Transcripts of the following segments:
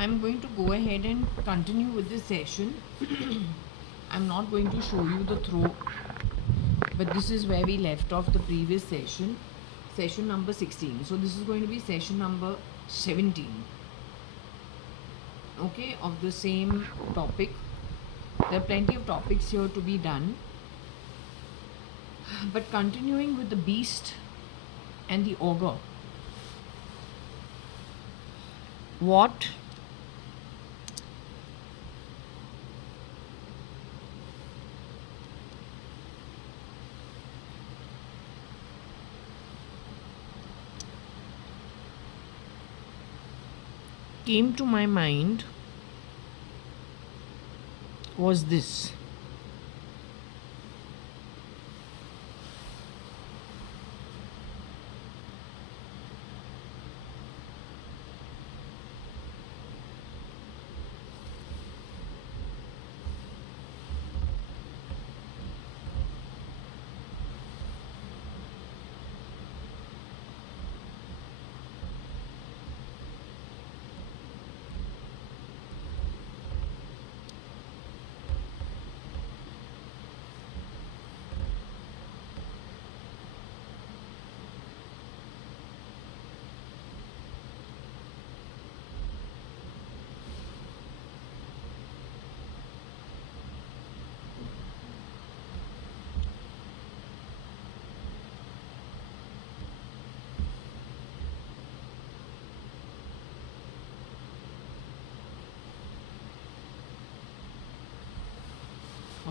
I'm going to go ahead and continue with this session. I'm not going to show you the throw, but this is where we left off the previous session, session number 16. So this is going to be session number 17, okay, of the same topic. There are plenty of topics here to be done, but continuing with the beast and the ogre. What came to my mind was this.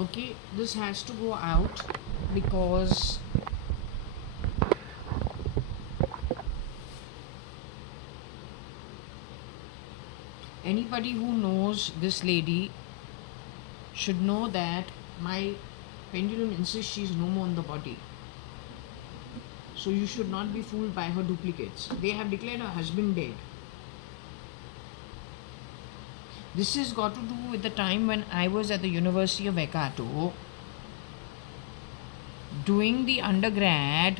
Okay, this has to go out because anybody who knows this lady should know that my pendulum insists she is no more in the body. So you should not be fooled by her duplicates. They have declared her husband dead. This has got to do with the time when I was at the University of Waikato doing the undergrad.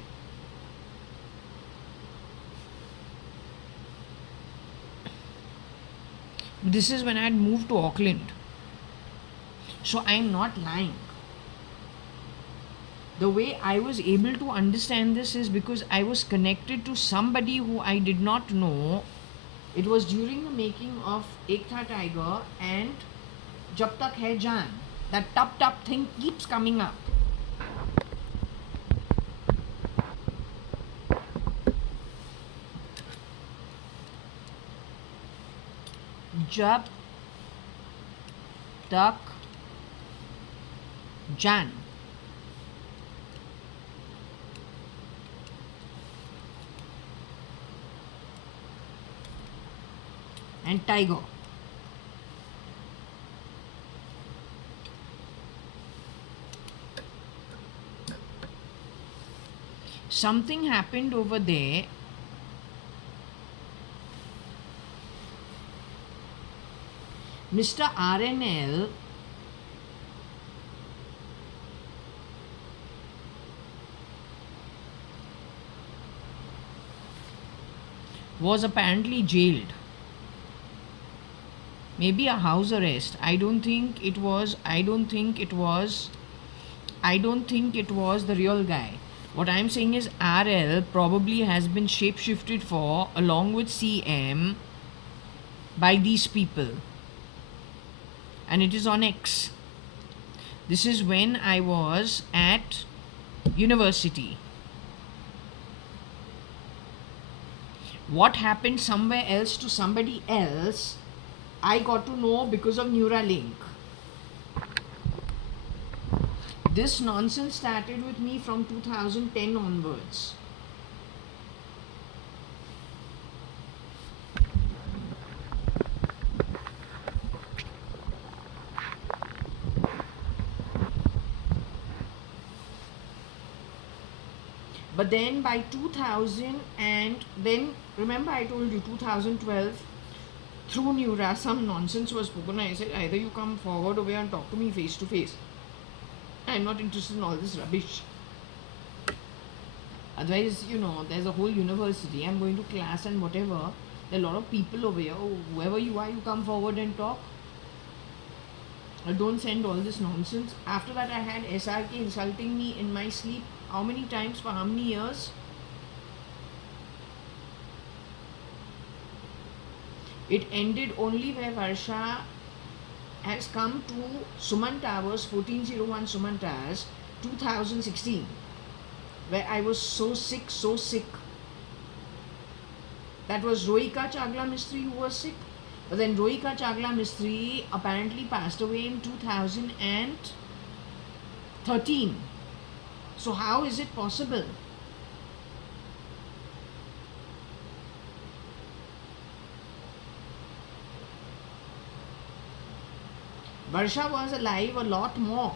This is when I had moved to Auckland. So I am not lying. The way I was able to understand this is because I was connected to somebody who I did not know. It was during the making of Ek Tha Tiger and Jab Tak Hai Jaan. That tup thing keeps coming up. Jab Tak Jaan. And tiger. Something happened over there. Mr. RNL was apparently jailed. Maybe a house arrest. I don't think it was the real guy. What I'm saying is RL probably has been shapeshifted for along with CM by these people. And it is on X. This is when I was at university. What happened somewhere else to somebody else, I got to know because of Neuralink. This nonsense started with me from 2010 onwards. But then by 2000, and then remember I told you 2012, through Neura, some nonsense was spoken. I said, either you come forward over here and talk to me face to face. I'm not interested in all this rubbish. Otherwise, there's a whole university. I'm going to class and whatever. There are a lot of people over here. Oh, whoever you are, you come forward and talk. Don't send all this nonsense. After that, I had SRK insulting me in my sleep. How many times for how many years? It ended only where Varsha has come to Suman Towers, 1401 Suman Towers, 2016, where I was so sick, so sick. That was Rohika Chagla Mistry who was sick. But then Rohika Chagla Mistry apparently passed away in 2013. So how is it possible? Varsha was alive a lot more.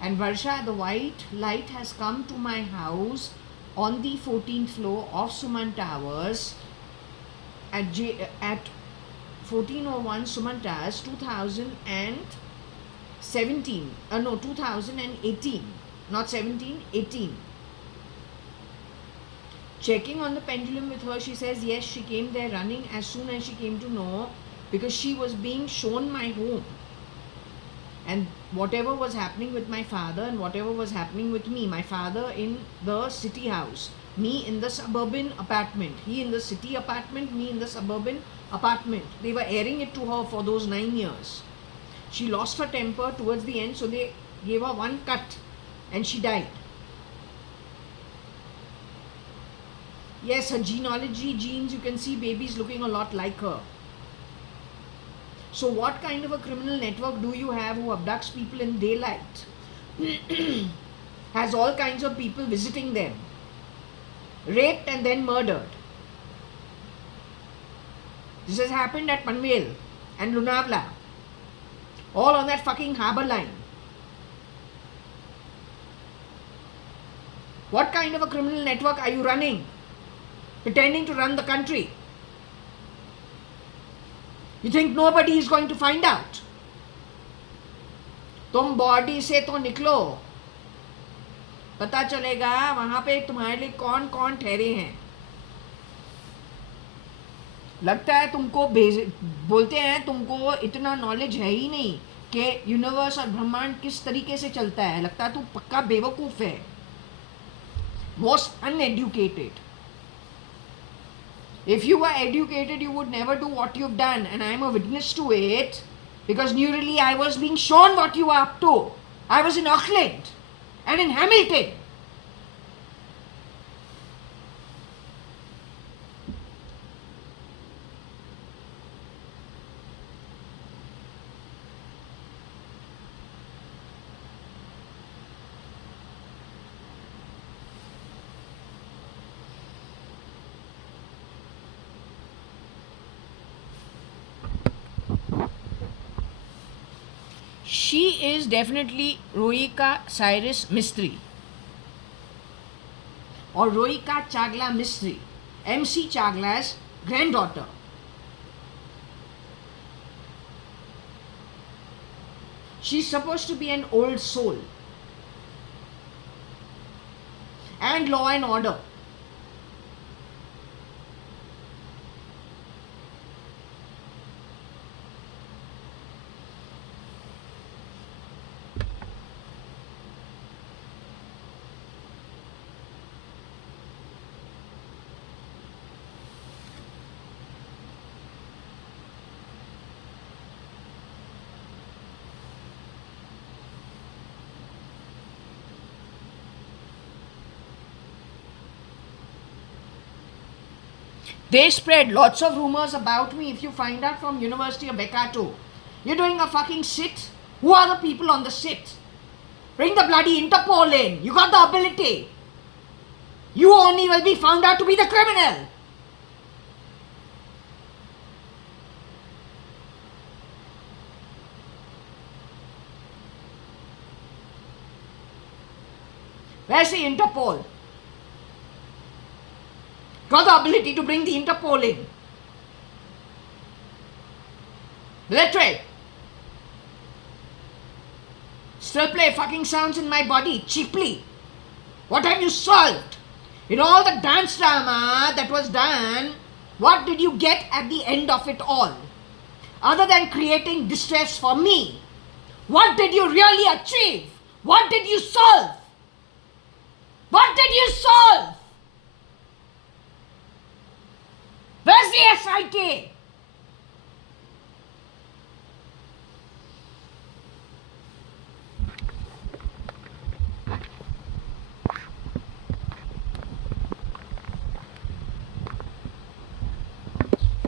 And Varsha, the white light has come to my house on the 14th floor of Suman Towers at 1401 Suman Towers, 2017. 2018. Not 17, 18. Checking on the pendulum with her, she says yes, she came there running as soon as she came to know, because she was being shown my home. And whatever was happening with my father and whatever was happening with me, my father in the city house, me in the suburban apartment, he in the city apartment, me in the suburban apartment. They were airing it to her for those 9 years. She lost her temper towards the end, so they gave her one cut and she died. Yes, her genes, you can see babies looking a lot like her. So what kind of a criminal network do you have who abducts people in daylight? Has all kinds of people visiting them. Raped and then murdered. This has happened at Panvel and Lunavla. All on that fucking harbour line. What kind of a criminal network are you running? Pretending to run the country. You think nobody is going to find out? तुम body से तो निकलो, पता चलेगा वहां पे तुम्हारे लिए कौन कौन ठहरे हैं. लगता है तुमको बोलते हैं तुमको इतना नॉलेज है ही नहीं कि यूनिवर्स और ब्रह्मांड किस तरीके से चलता है. लगता है तू पक्का बेवकूफ है. Most uneducated. If you were educated, you would never do what you've done, and I am a witness to it, because neurally I was being shown what you are up to. I was in Auckland and in Hamilton. She is definitely Rohika Cyrus Mistry or Rohika Chagla Mistry, MC Chagla's granddaughter. She's supposed to be an old soul. And law and order. They spread lots of rumors about me. If you find out from University of Waikato, you're doing a fucking sit. Who are the people on the sit? Bring the bloody Interpol in. You got the ability. You only will be found out to be the criminal. Where's the Interpol? Got the ability to bring the Interpol in. Literate. Still play fucking sounds in my body cheaply. What have you solved? In all the dance drama that was done, what did you get at the end of it all? Other than creating distress for me, what did you really achieve? What did you solve? What did you solve? Where's the SIT?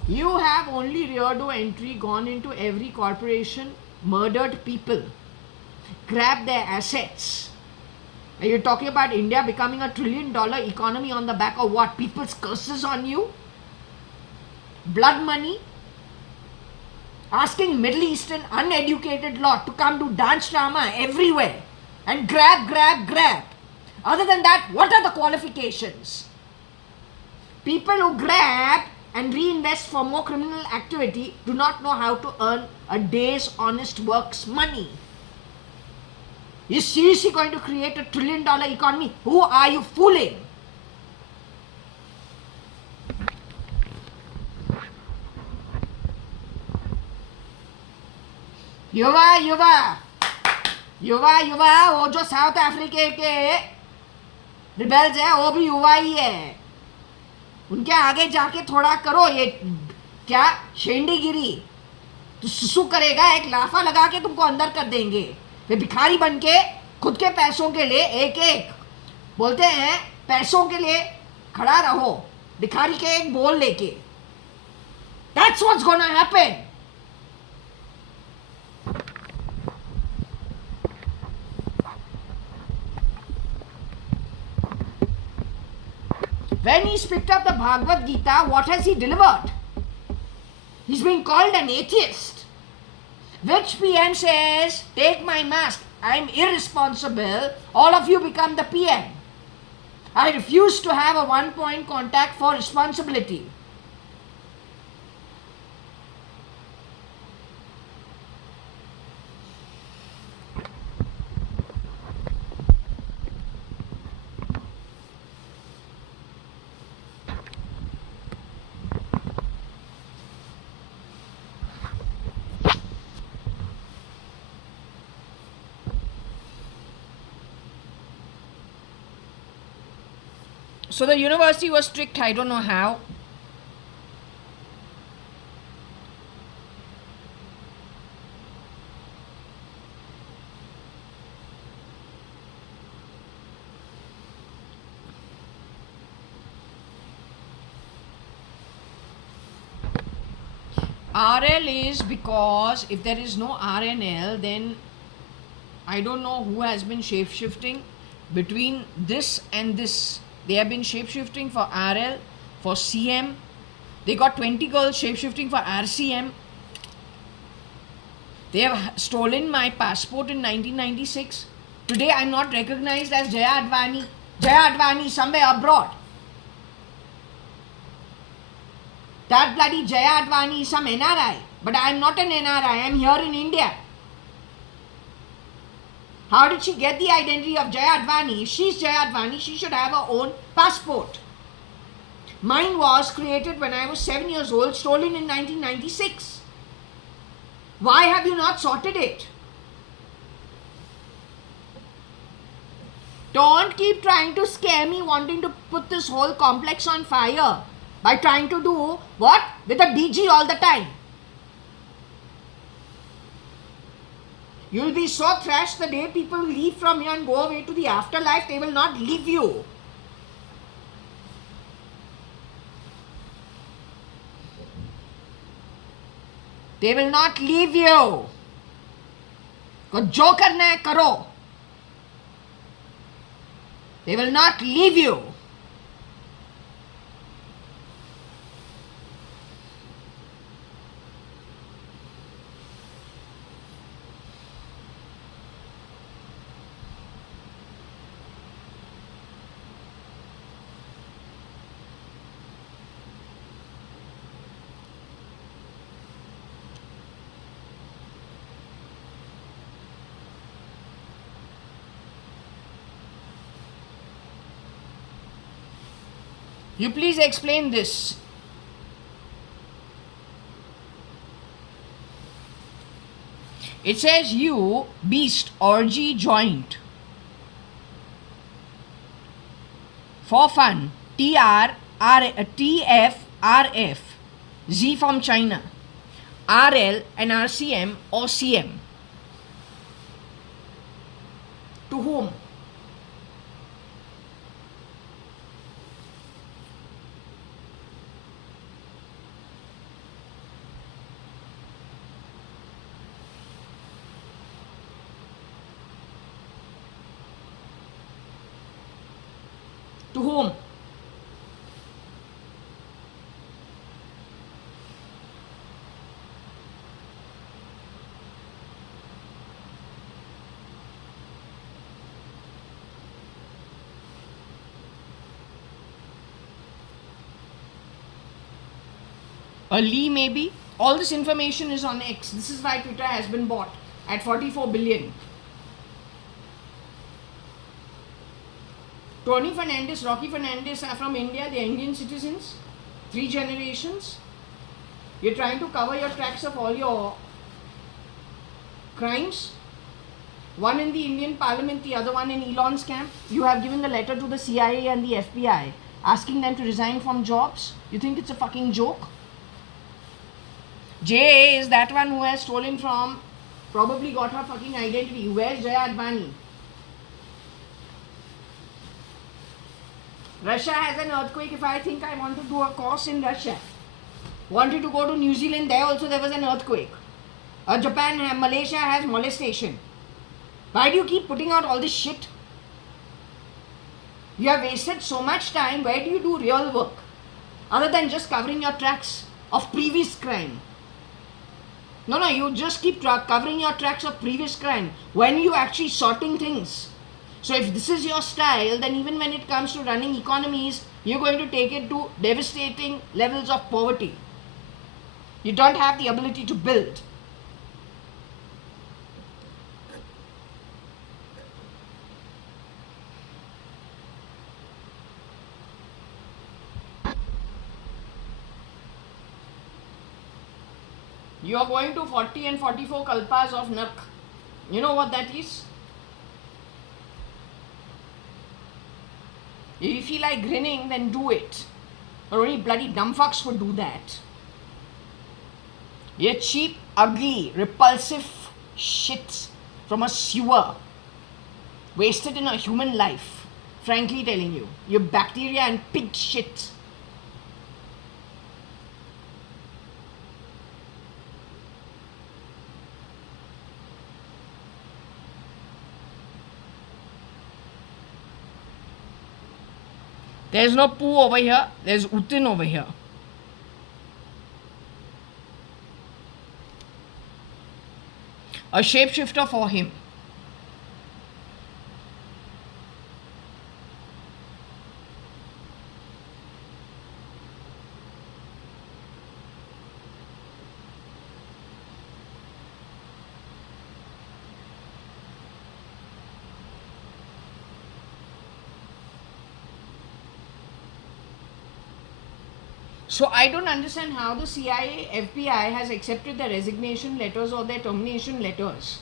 You have only rear door entry, gone into every corporation, murdered people, grabbed their assets. Are you talking about India becoming a $1 trillion economy on the back of what? People's curses on you? Blood money? Asking Middle Eastern uneducated lot to come to dance drama everywhere and grab. Other than that, what are the qualifications? People who grab and reinvest for more criminal activity do not know how to earn a day's honest work's money. You're seriously going to create a $1 trillion economy? Who are you fooling? युवा वो जो south Africa के rebels है वो भी युवा ही है. उनके आगे जाके थोड़ा करो. ये क्या शेंडीगिरी? तो सुसु करेगा, एक लाफा लगा के तुमको अंदर कर देंगे. वे भिखारी बन के खुद के पैसों के लिए एक बोलते हैं, पैसों के लिए खड़ा रहो, भिखारी के एक बोल लेके. That's what's gonna happen. When he's picked up the Bhagavad Gita, what has he delivered? He's been called an atheist. Which PM says, take my mask, I'm irresponsible, all of you become the PM. I refuse to have a one-point contact for responsibility. So the university was strict, I don't know how. RL is because if there is no RNL, then I don't know who has been shape-shifting between this and this. They have been shape-shifting for RL, for CM. They got 20 girls shape-shifting for RCM. They have stolen my passport in 1996. Today I am not recognized as JAYA.ADVANI. JAYA.ADVANI somewhere abroad. That bloody JAYA.ADVANI is some NRI. But I am not an NRI. I am here in India. How did she get the identity of JAYA.ADVANI? If she's JAYA.ADVANI, she should have her own passport. Mine was created when I was 7 years old, stolen in 1996. Why have you not sorted it? Don't keep trying to scare me, wanting to put this whole complex on fire by trying to do what? With a DG all the time. You'll be so thrashed the day people leave from here and go away to the afterlife, they will not leave you. They will not leave you. जो करना है करो. They will not leave you. You please explain this. It says you, beast, orgy, joint. For fun, TFRF, Z from China, RL and RCM or CM. To whom? To whom? A Lee maybe? All this information is on X. This is why Twitter has been bought at 44 billion. Tony Fernandez, Rocky Fernandez are from India. They are Indian citizens. 3 generations. You're trying to cover your tracks of all your crimes. One in the Indian Parliament, the other one in Elon's camp. You have given the letter to the CIA and the FBI asking them to resign from jobs. You think it's a fucking joke? JA is that one who has stolen from, probably got her fucking identity. Where's JAYA.ADVANI? Russia has an earthquake. If I think I want to do a course in Russia, wanted to go to New Zealand, there also there was an earthquake. Japan, Malaysia has molestation. Why do you keep putting out all this shit? You have wasted so much time. Where do you do real work? Other than just covering your tracks of previous crime. No, you just keep covering your tracks of previous crime. When are you actually sorting things? So if this is your style, then even when it comes to running economies, you're going to take it to devastating levels of poverty. You don't have the ability to build. You are going to 40 and 44 kalpas of Nark. You know what that is? If you feel like grinning, then do it. Or only bloody dumb fucks would do that. You're cheap, ugly, repulsive shits from a sewer. Wasted in a human life. Frankly telling you. You're bacteria and pig shit. There's no poo over here. There's Utin over here. A shapeshifter for him. So I don't understand how the CIA, FBI has accepted their resignation letters or their termination letters.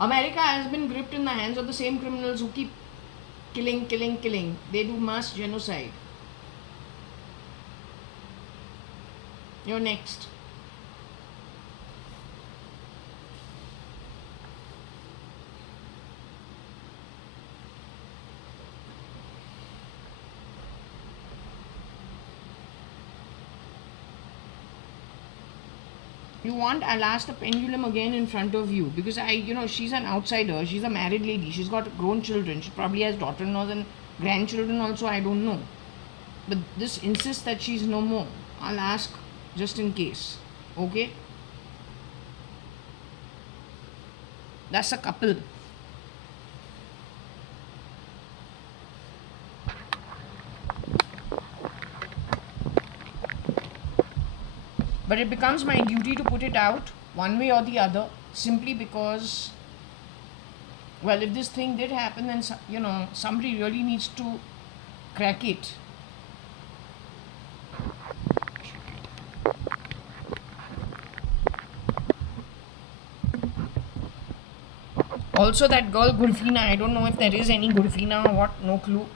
America has been gripped in the hands of the same criminals who keep killing. They do mass genocide. You're next. You want, I'll ask the pendulum again in front of you because she's an outsider. She's a married lady. She's got grown children. She probably has daughter-in-laws and grandchildren also. I don't know. But this insists that she's no more. I'll ask just in case. Okay? That's a couple. But it becomes my duty to put it out one way or the other simply because Well, if this thing did happen, then somebody really needs to crack it. Also, that girl Gurfina, I don't know if there is any Gurfina or what, no clue.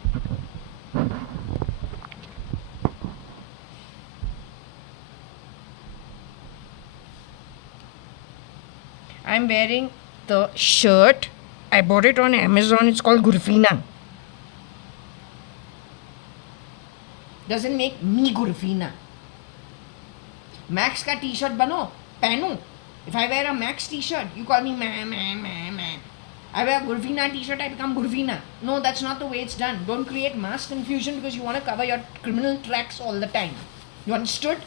I'm wearing the shirt. I bought it on Amazon. It's called Gurfina. Doesn't make me Gurfina. Max ka t-shirt bano, pehnu. If I wear a Max t-shirt, you call me man. I wear a Gurfina t-shirt, I become Gurfina. No, that's not the way it's done. Don't create mass confusion because you want to cover your criminal tracks all the time. You understood?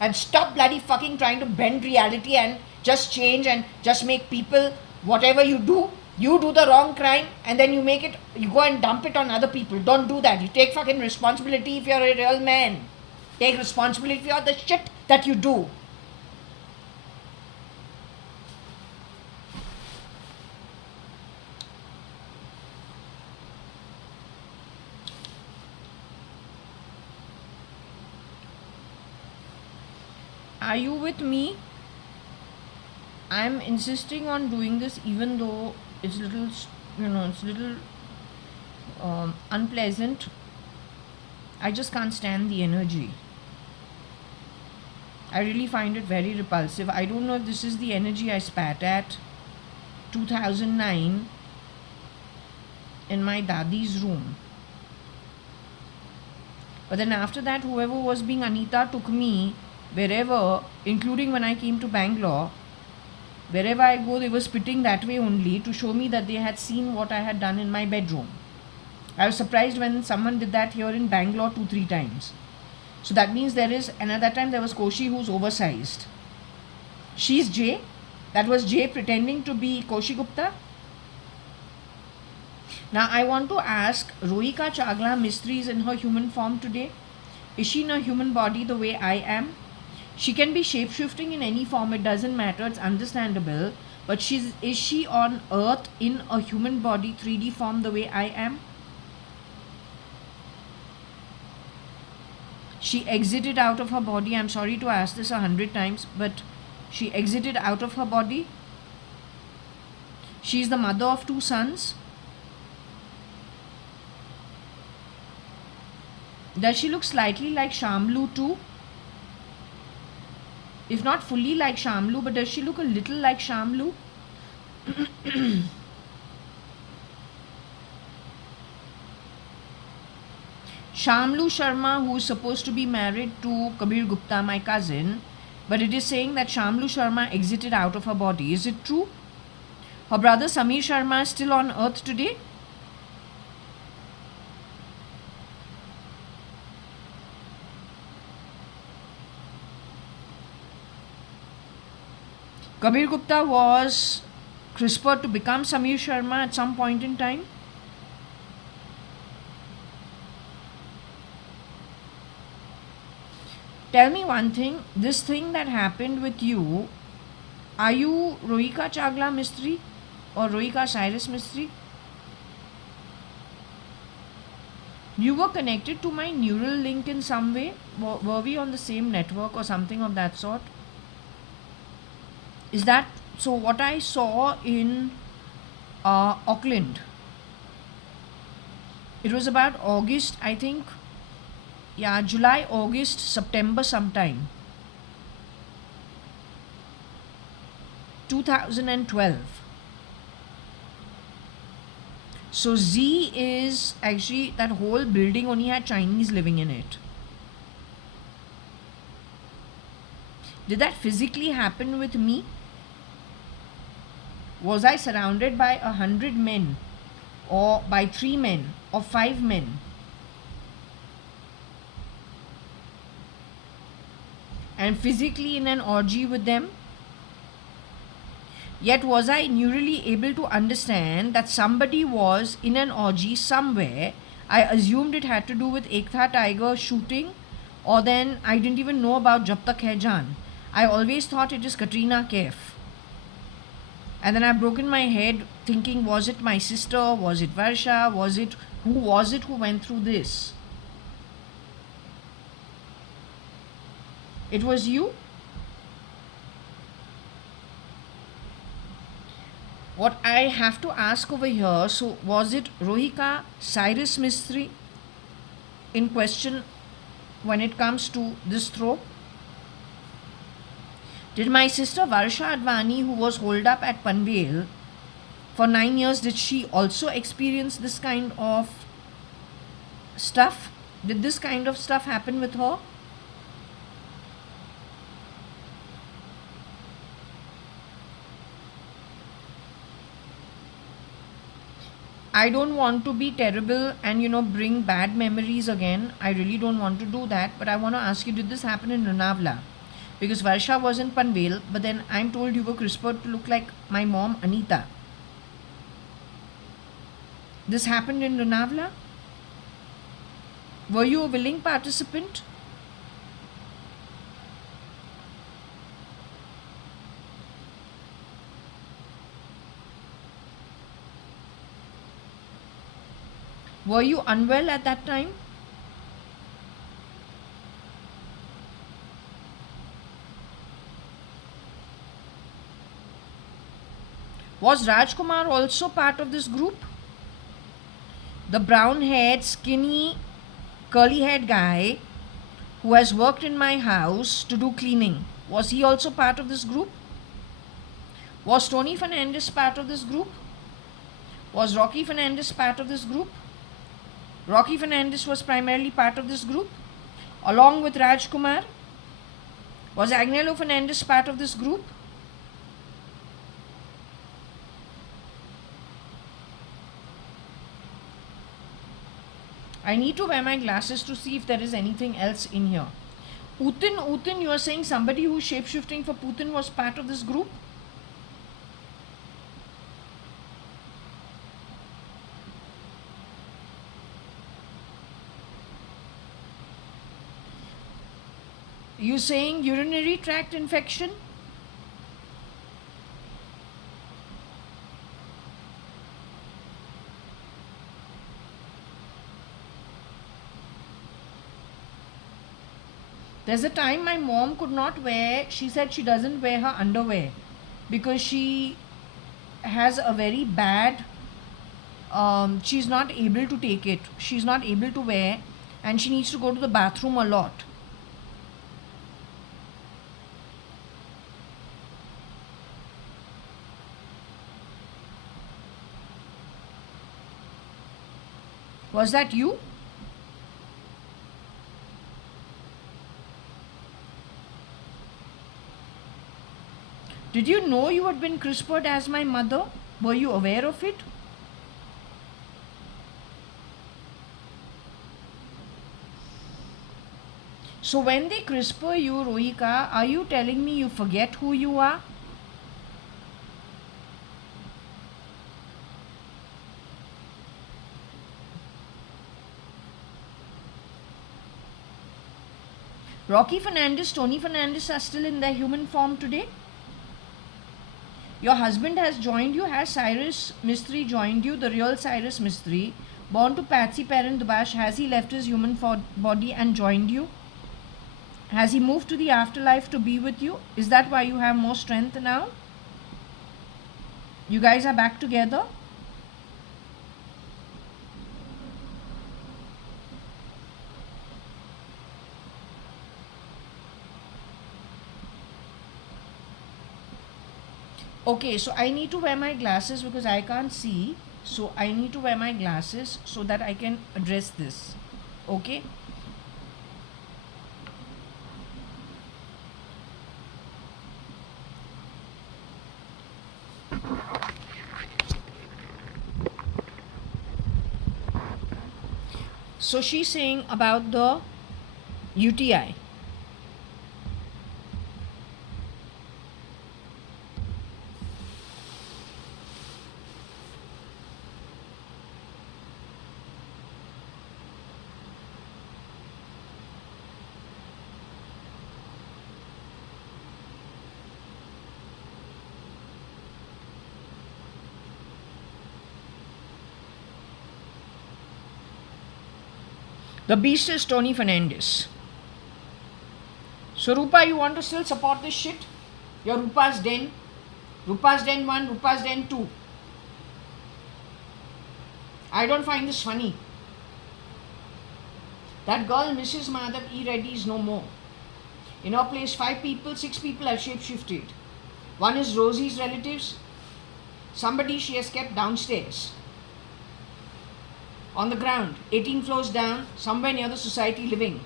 And stop bloody fucking trying to bend reality and just change and just make people, whatever you do the wrong crime and then you go and dump it on other people. Don't do that. You take fucking responsibility if you're a real man. Take responsibility for the shit that you do. Are you with me? I'm insisting on doing this even though it's little, unpleasant. I just can't stand the energy. I really find it very repulsive. I don't know if this is the energy I spat at 2009 in my dadi's room. But then after that, whoever was being Anita took me wherever, including when I came to Bangalore. Wherever I go, they were spitting that way only to show me that they had seen what I had done in my bedroom. I was surprised when someone did that here in Bangalore 2-3 times. So that means there is, and at that time there was Koshi who's oversized. She's Jay. That was Jay pretending to be Koshi Gupta. Now I want to ask, Rohika Chagla Mistry is in her human form today. Is she in a human body the way I am? She can be shape-shifting in any form, it doesn't matter, it's understandable. But is she on earth in a human body 3D form the way I am? She exited out of her body. I'm sorry to ask this 100 times, but she exited out of her body. She's the mother of 2 sons. Does she look slightly like Shamlu too? If not fully like Shamlu, but does she look a little like Shamlu? Shamlu Sharma, who is supposed to be married to Kabir Gupta, my cousin, but it is saying that Shamlu Sharma exited out of her body. Is it true? Her brother Samir Sharma is still on earth today? Kabir Gupta was CRISPR to become Samir Sharma at some point in time. Tell me one thing, this thing that happened with you, are you Rohika Chagla Mistry or Rohika Cyrus Mistry? You were connected to my neural link in some way? Were we on the same network or something of that sort? Is that so? What I saw in Auckland, it was about August, I think. Yeah, July, August, September sometime. 2012. So Z is actually, that whole building only had Chinese living in it. Did that physically happen with me? Was I surrounded by 100 men or by 3 men or 5 men? And physically in an orgy with them? Yet was I neurally able to understand that somebody was in an orgy somewhere? I assumed it had to do with Ekta Tiger shooting, or then I didn't even know about Jab Tak Hai Jaan. I always thought it is Katrina Kaif. And then I've broken my head thinking, was it my sister? Was it Varsha? Was it who went through this? It was you? What I have to ask over here, so was it Rohika Cyrus Mistry in question when it comes to this throw? Did my sister Varsha Advani, who was holed up at Panvel for 9 years, did she also experience this kind of stuff? Did this kind of stuff happen with her? I don't want to be terrible and bring bad memories again. I really don't want to do that. But I want to ask you, did this happen in Lonavala? Because Varsha was in Panvel, but then I'm told you were CRISPRed to look like my mom, Anita. This happened in Lonavala? Were you a willing participant? Were you unwell at that time? Was Rajkumar also part of this group? The brown haired, skinny, curly haired guy who has worked in my house to do cleaning. Was he also part of this group? Was Tony Fernandez part of this group? Was Rocky Fernandez part of this group? Rocky Fernandez was primarily part of this group, along with Rajkumar. Was Agnello Fernandez part of this group? I need to wear my glasses to see if there is anything else in here. Utin, you are saying somebody who's shapeshifting for Putin was part of this group? You saying urinary tract infection? There's a time my mom could not wear, she said she doesn't wear her underwear because she has a very bad, she's not able to take it. She's not able to wear and she needs to go to the bathroom a lot. Was that you? Did you know you had been CRISPRed as my mother? Were you aware of it? So when they CRISPR you, Rohika, are you telling me you forget who you are? Rocky Fernandez, Tony Fernandez are still in their human form today? Your husband has joined you. Has Cyrus Mistry joined you? The real Cyrus Mistry, born to Patsy Perrin Dubash, has he left his human body and joined you? Has he moved to the afterlife to be with you? Is that why you have more strength now? You guys are back together? Okay, so I need to wear my glasses because I can't see. So I need to wear my glasses so that I can address this. Okay? So she's saying about the UTI. The beast is Tony Fernandez. So Rupa, you want to still support this shit? Your Rupa's Den. Rupa's Den 1, Rupa's Den 2. I don't find this funny. That girl, Mrs. Madhav E. Reddy, is no more. In her place, 5 people, 6 people have shape-shifted. One is Rosie's relatives. Somebody she has kept downstairs. On the ground, 18 floors down, somewhere near the society living.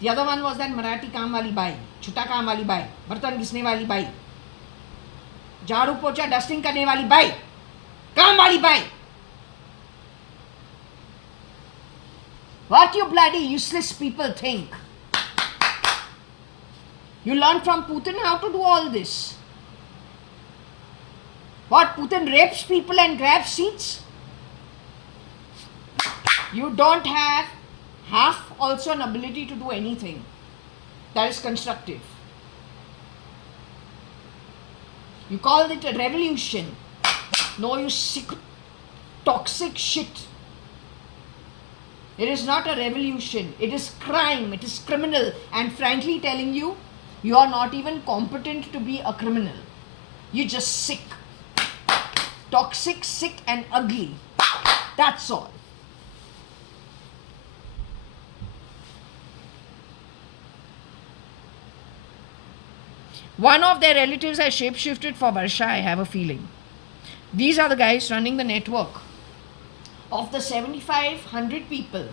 The other one was that Marathi kaam wali bai, chuta kaam wali bai, bartan घिसने wali bai, झाड़ू पोछा dusting करने वाली by, काम वाली by. What you bloody useless people think? You learn from Putin how to do all this. What, Putin rapes people and grabs seats? You don't have half also an ability to do anything that is constructive. You call it a revolution. No, you sick, toxic shit. It is not a revolution. It is crime. It is criminal. And frankly telling you, you are not even competent to be a criminal. You're just sick. Toxic, sick and ugly. That's all. One of their relatives has shapeshifted for Varsha, I have a feeling. These are the guys running the network. Of the 7,500 people,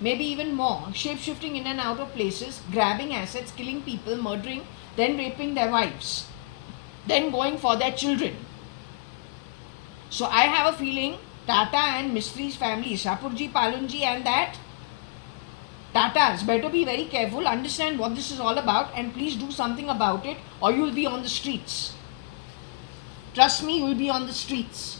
maybe even more, shapeshifting in and out of places, grabbing assets, killing people, murdering, then raping their wives, then going for their children. So I have a feeling Tata and Mistri's family, Shapurji, Palunji and that, Tatas, better be very careful, understand what this is all about and please do something about it or you will be on the streets. Trust me, you will be on the streets.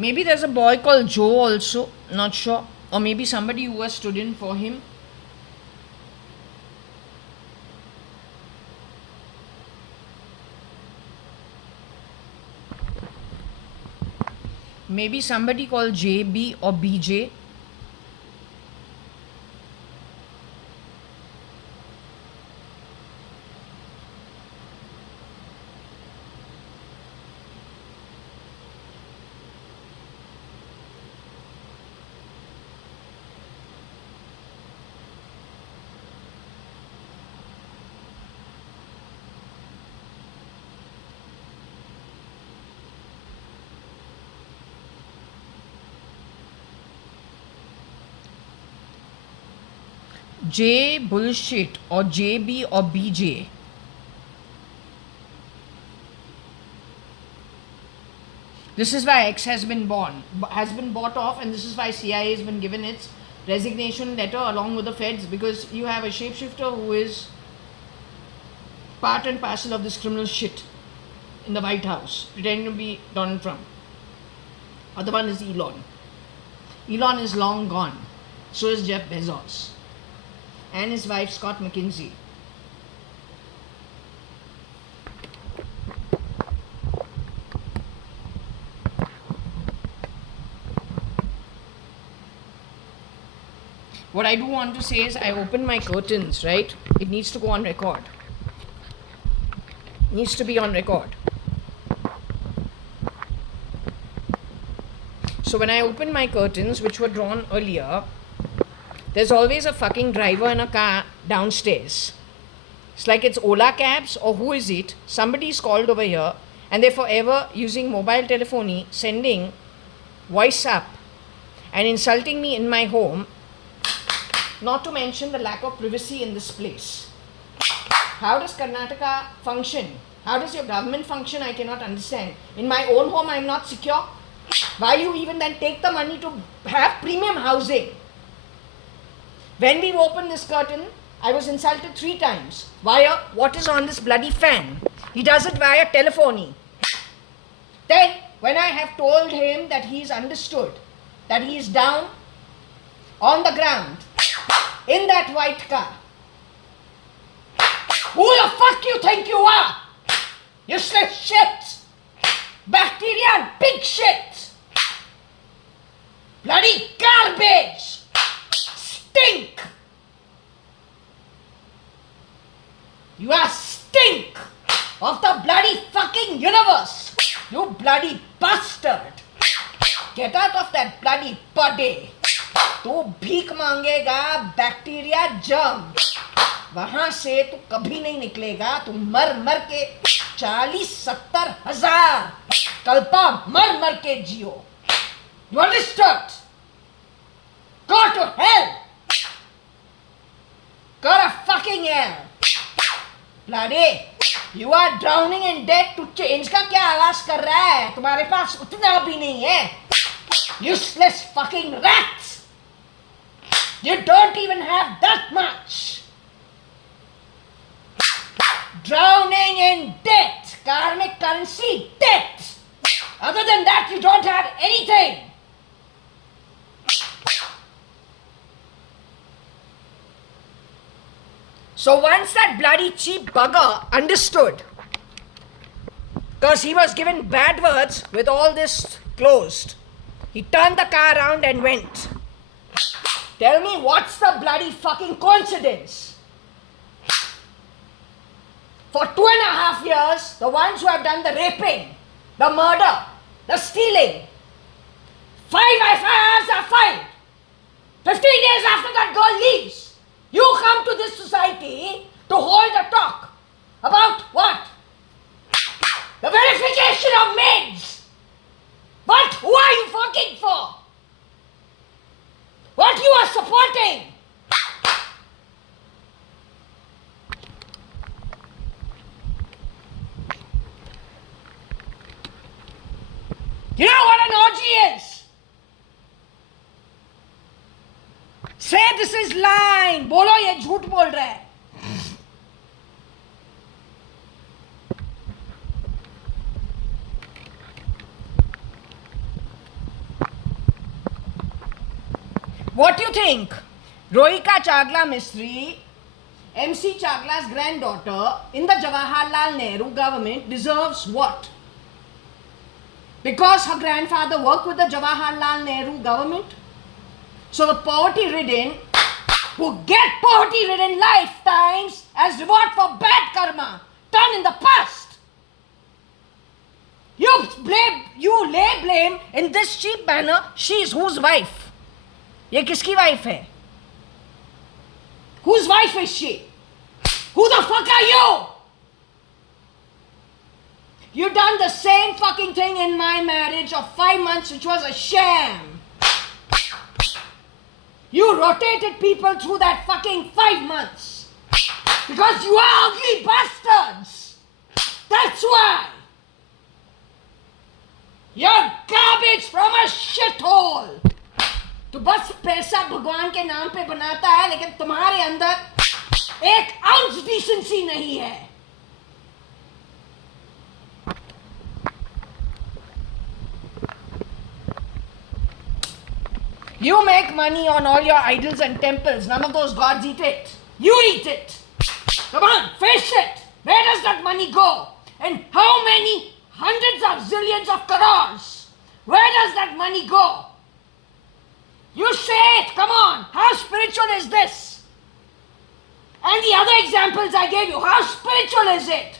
Maybe there's a boy called Joe also, not sure. Or maybe somebody who has stood in for him. Maybe somebody called JB or BJ. J bullshit or JB or BJ. This is why X has been bought off, and this is why CIA has been given its resignation letter along with the feds, because you have a shapeshifter who is part and parcel of this criminal shit in the White House, pretending to be Donald Trump. Other one is Elon. Elon is long gone. So is Jeff Bezos. And his wife Scott McKinsey. What I do want to say is I open my curtains, right? It needs to go on record. It needs to be on record. So when I open my curtains, which were drawn earlier, there's always a fucking driver in a car downstairs. It's like it's Ola cabs or who is it? Somebody's called over here and they're forever using mobile telephony, sending voice up and insulting me in my home, not to mention the lack of privacy in this place. How does Karnataka function? How does your government function? I cannot understand. In my own home, I'm not secure. Why you even then take the money to have premium housing? When we opened this curtain, I was insulted 3 times. Via what is on this bloody fan? He does it via telephony. Then, when I have told him that he's understood, that he's down on the ground, in that white car, who the fuck you think you are? Useless shit! Bacteria and pig shit! Bloody garbage! Stink! You are stink of the bloody fucking universe! You bloody bastard! Get out of that bloody body! तू भीख मांगेगा bacteria germ, वहां से तू कभी नहीं निकलेगा. तू मर मर के 40-70 हजार कल्पा मर मर के जियो. You understood? Go to hell! Go to fucking hell! Bloody! You are drowning in debt. तू चेंज का क्या आवाज कर रहा है? तुम्हारे पास उतना भी नहीं है. Useless fucking rats! You don't even have that much. Drowning in debt, karmic currency debt. Other than that, you don't have anything. So once that bloody cheap bugger understood, because he was given bad words with all this closed, he turned the car around and went. Tell me what's the bloody fucking coincidence? For 2.5 years, the ones who have done the raping, the murder, the stealing, 5 FIRs are filed. 15 days after that girl leaves, you come to this society to hold a talk about what? The verification of maids. But who are you fucking for? What you are supporting? You know what an orgy is? Say this is lying. बोलो ये झूठ बोल रहा है. What do you think? Rohika Chagla Mistry, MC Chagla's granddaughter in the Jawaharlal Nehru government deserves what? Because her grandfather worked with the Jawaharlal Nehru government? So the poverty-ridden who get poverty-ridden lifetimes as reward for bad karma done in the past. You lay blame in this cheap manner. She is whose wife? ये किसकी wife है? Whose wife is she? Who the fuck are you? You done the same fucking thing in my marriage of 5 months, which was a sham. You rotated people through that fucking 5 months. Because you are ugly bastards. That's why. You're garbage from a shithole. तो बस पैसा भगवान के नाम पे बनाता है, लेकिन तुम्हारे अंदर एक आउंस डिसेंसी नहीं है. You make money on all your idols and temples. None of those gods eat it. You eat it. Come on, face it. Where does that money go? And how many hundreds of zillions of crores? Where does that money go? You say it, come on. How spiritual is this? And the other examples I gave you, how spiritual is it?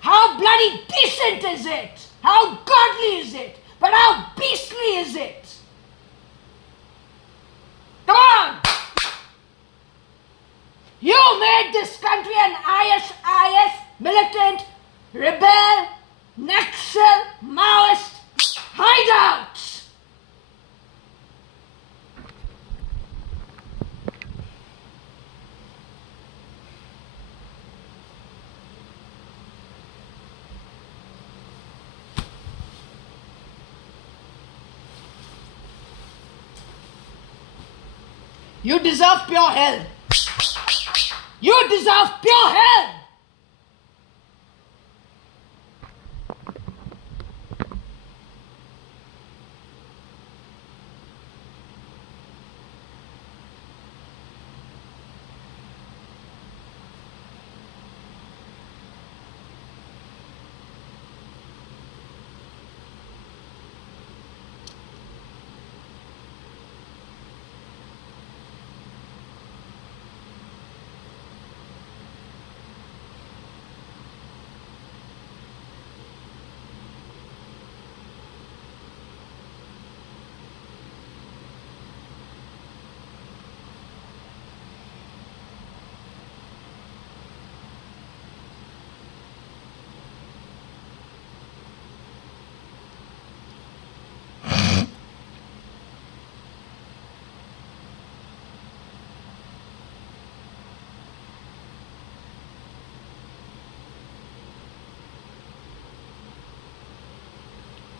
How bloody decent is it? How godly is it? But how beastly is it? Come on! You made this country an ISIS, militant, rebel, Naxal, Maoist hideout! You deserve pure hell. You deserve pure hell.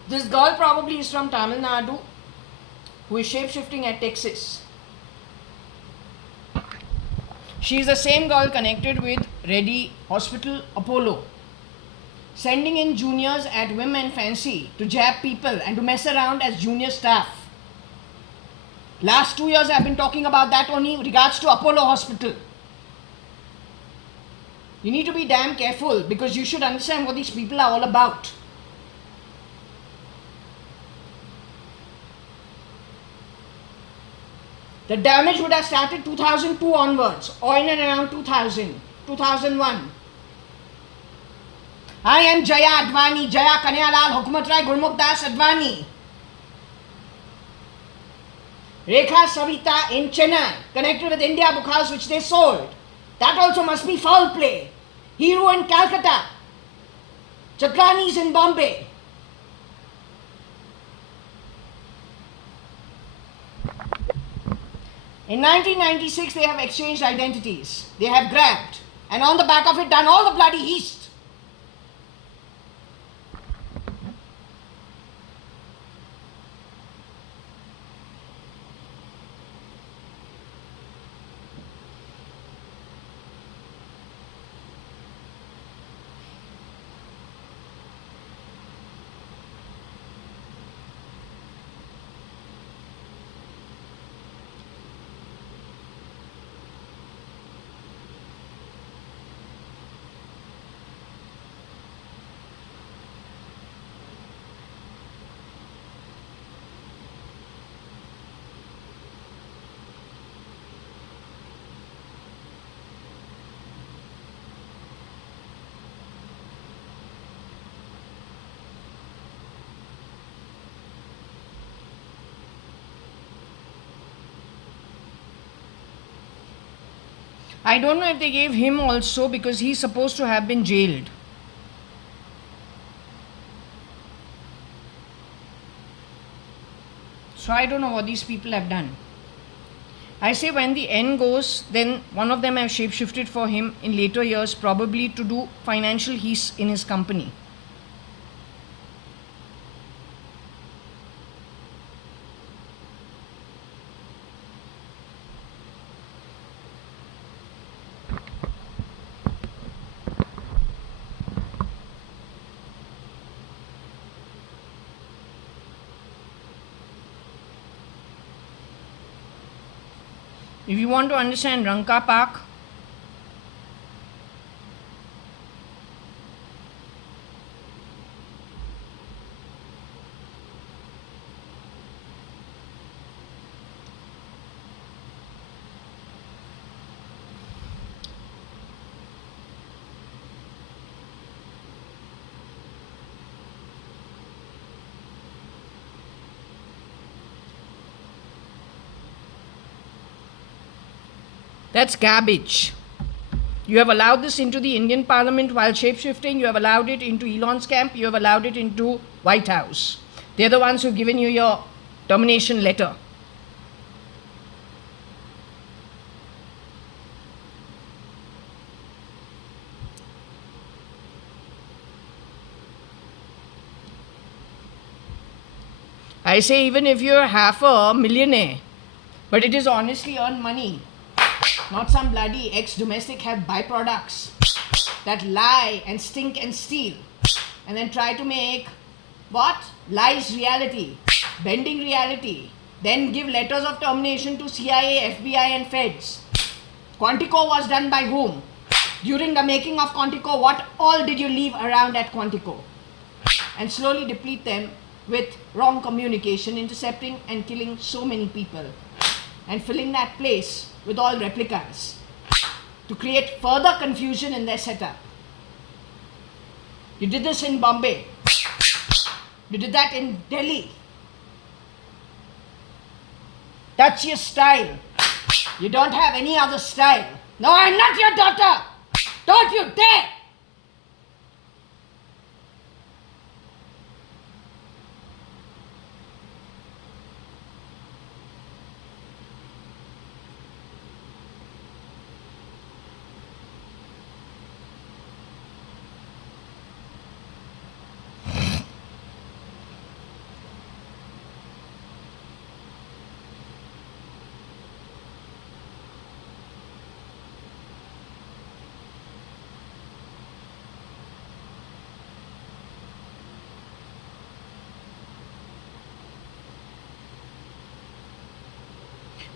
This girl probably is from Tamil Nadu, who is shape-shifting at Texas. She is the same girl connected with Reddy Hospital Apollo, sending in juniors at whim and fancy to jab people and to mess around as junior staff. Last 2 years I've been talking about that only with regards to Apollo Hospital. You need to be damn careful because you should understand what these people are all about. The damage would have started 2002 onwards, or in and around 2000, 2001. I am JAYA.ADVANI, Jaya Kanyalal Hukumat Rai Gurmukh Das Advani. Rekha Savita in Chennai, connected with India Book House which they sold. That also must be foul play. Hero in Calcutta. Chatlani's in Bombay. In 1996, they have exchanged identities. They have grabbed, and on the back of it, done all the bloody east. I don't know if they gave him also because he's supposed to have been jailed. So I don't know what these people have done. I say when the end goes, then one of them have shapeshifted for him in later years, probably to do financial heist in his company. If you want to understand Ranka Park, that's garbage. You have allowed this into the Indian Parliament while shapeshifting. You have allowed it into Elon's camp. You have allowed it into White House. They're the ones who've given you your termination letter. I say even if you're half a millionaire, But it is honestly earned money, not some bloody ex-domestic have byproducts that lie and stink and steal and then try to make what? Lies reality, bending reality, then give letters of termination to CIA, FBI and feds. Quantico was done by whom? During the making of Quantico, what all did you leave around at Quantico? And slowly deplete them with wrong communication, intercepting and killing so many people and filling that place with all replicas to create further confusion in their setup. You did this in Bombay. You did that in Delhi. That's your style. You don't have any other style. No, I'm not your daughter. Don't you dare.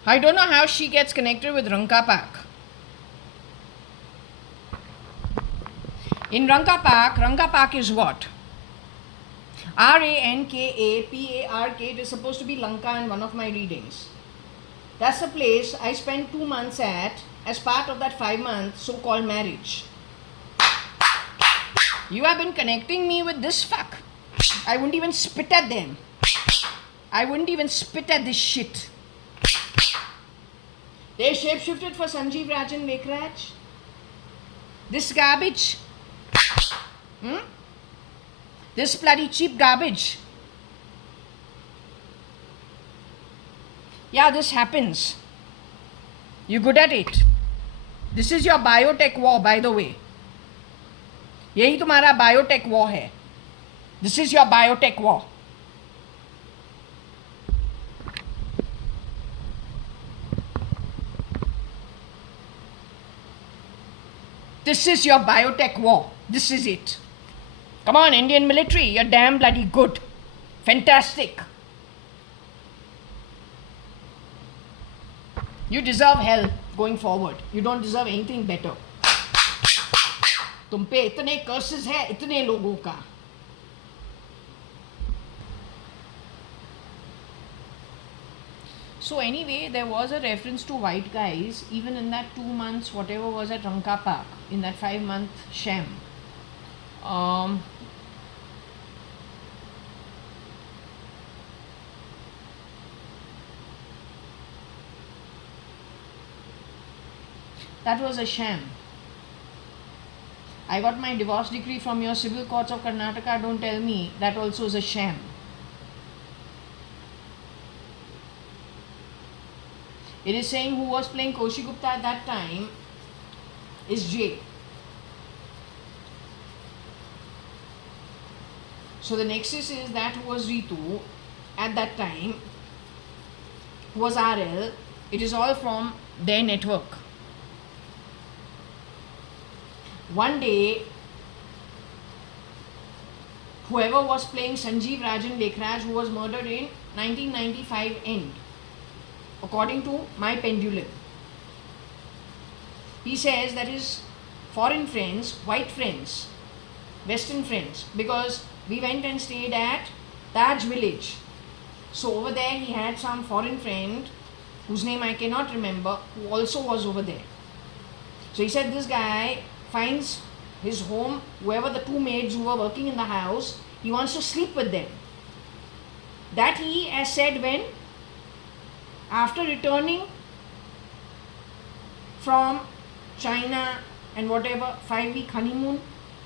I don't know how she gets connected with Ranka Pak. In Ranka Pak is what? Rankapark. It is supposed to be Lanka in one of my readings. That's the place I spent 2 months at as part of that 5-month so-called marriage. You have been connecting me with this fuck. I wouldn't even spit at them. I wouldn't even spit at this shit. They shapeshifted for Sanjeev Rajan Lekhraj. This garbage. This bloody cheap garbage. Yeah, this happens. You're good at it. This is your biotech war, by the way. यही तुम्हारा biotech war है. This is your biotech war. This is your biotech war. This is it. Come on, Indian military. You're damn bloody good. Fantastic. You deserve hell going forward. You don't deserve anything better. तुम पे इतने curses है इतने लोगों का. So anyway, there was a reference to white guys even in that 2 months whatever was at Ranka Park, in that 5-month sham. That was a sham. I got my divorce decree from your civil courts of Karnataka. Don't tell me that also is a sham. It is saying who was playing Koshi Gupta at that time is J. So the nexus is that who was Ritu at that time, who was RL. It is all from their network. One day, whoever was playing Sanjeev Rajan Lekhraj, who was murdered in 1995 end, according to my pendulum, he says that his foreign friends, white friends, western friends, because we went and stayed at Taj village. So over there he had some foreign friend whose name I cannot remember, who also was over there. So he said this guy finds his home, whoever the 2 maids who were working in the house, he wants to sleep with them. That he has said when, after returning from China and whatever 5-week honeymoon,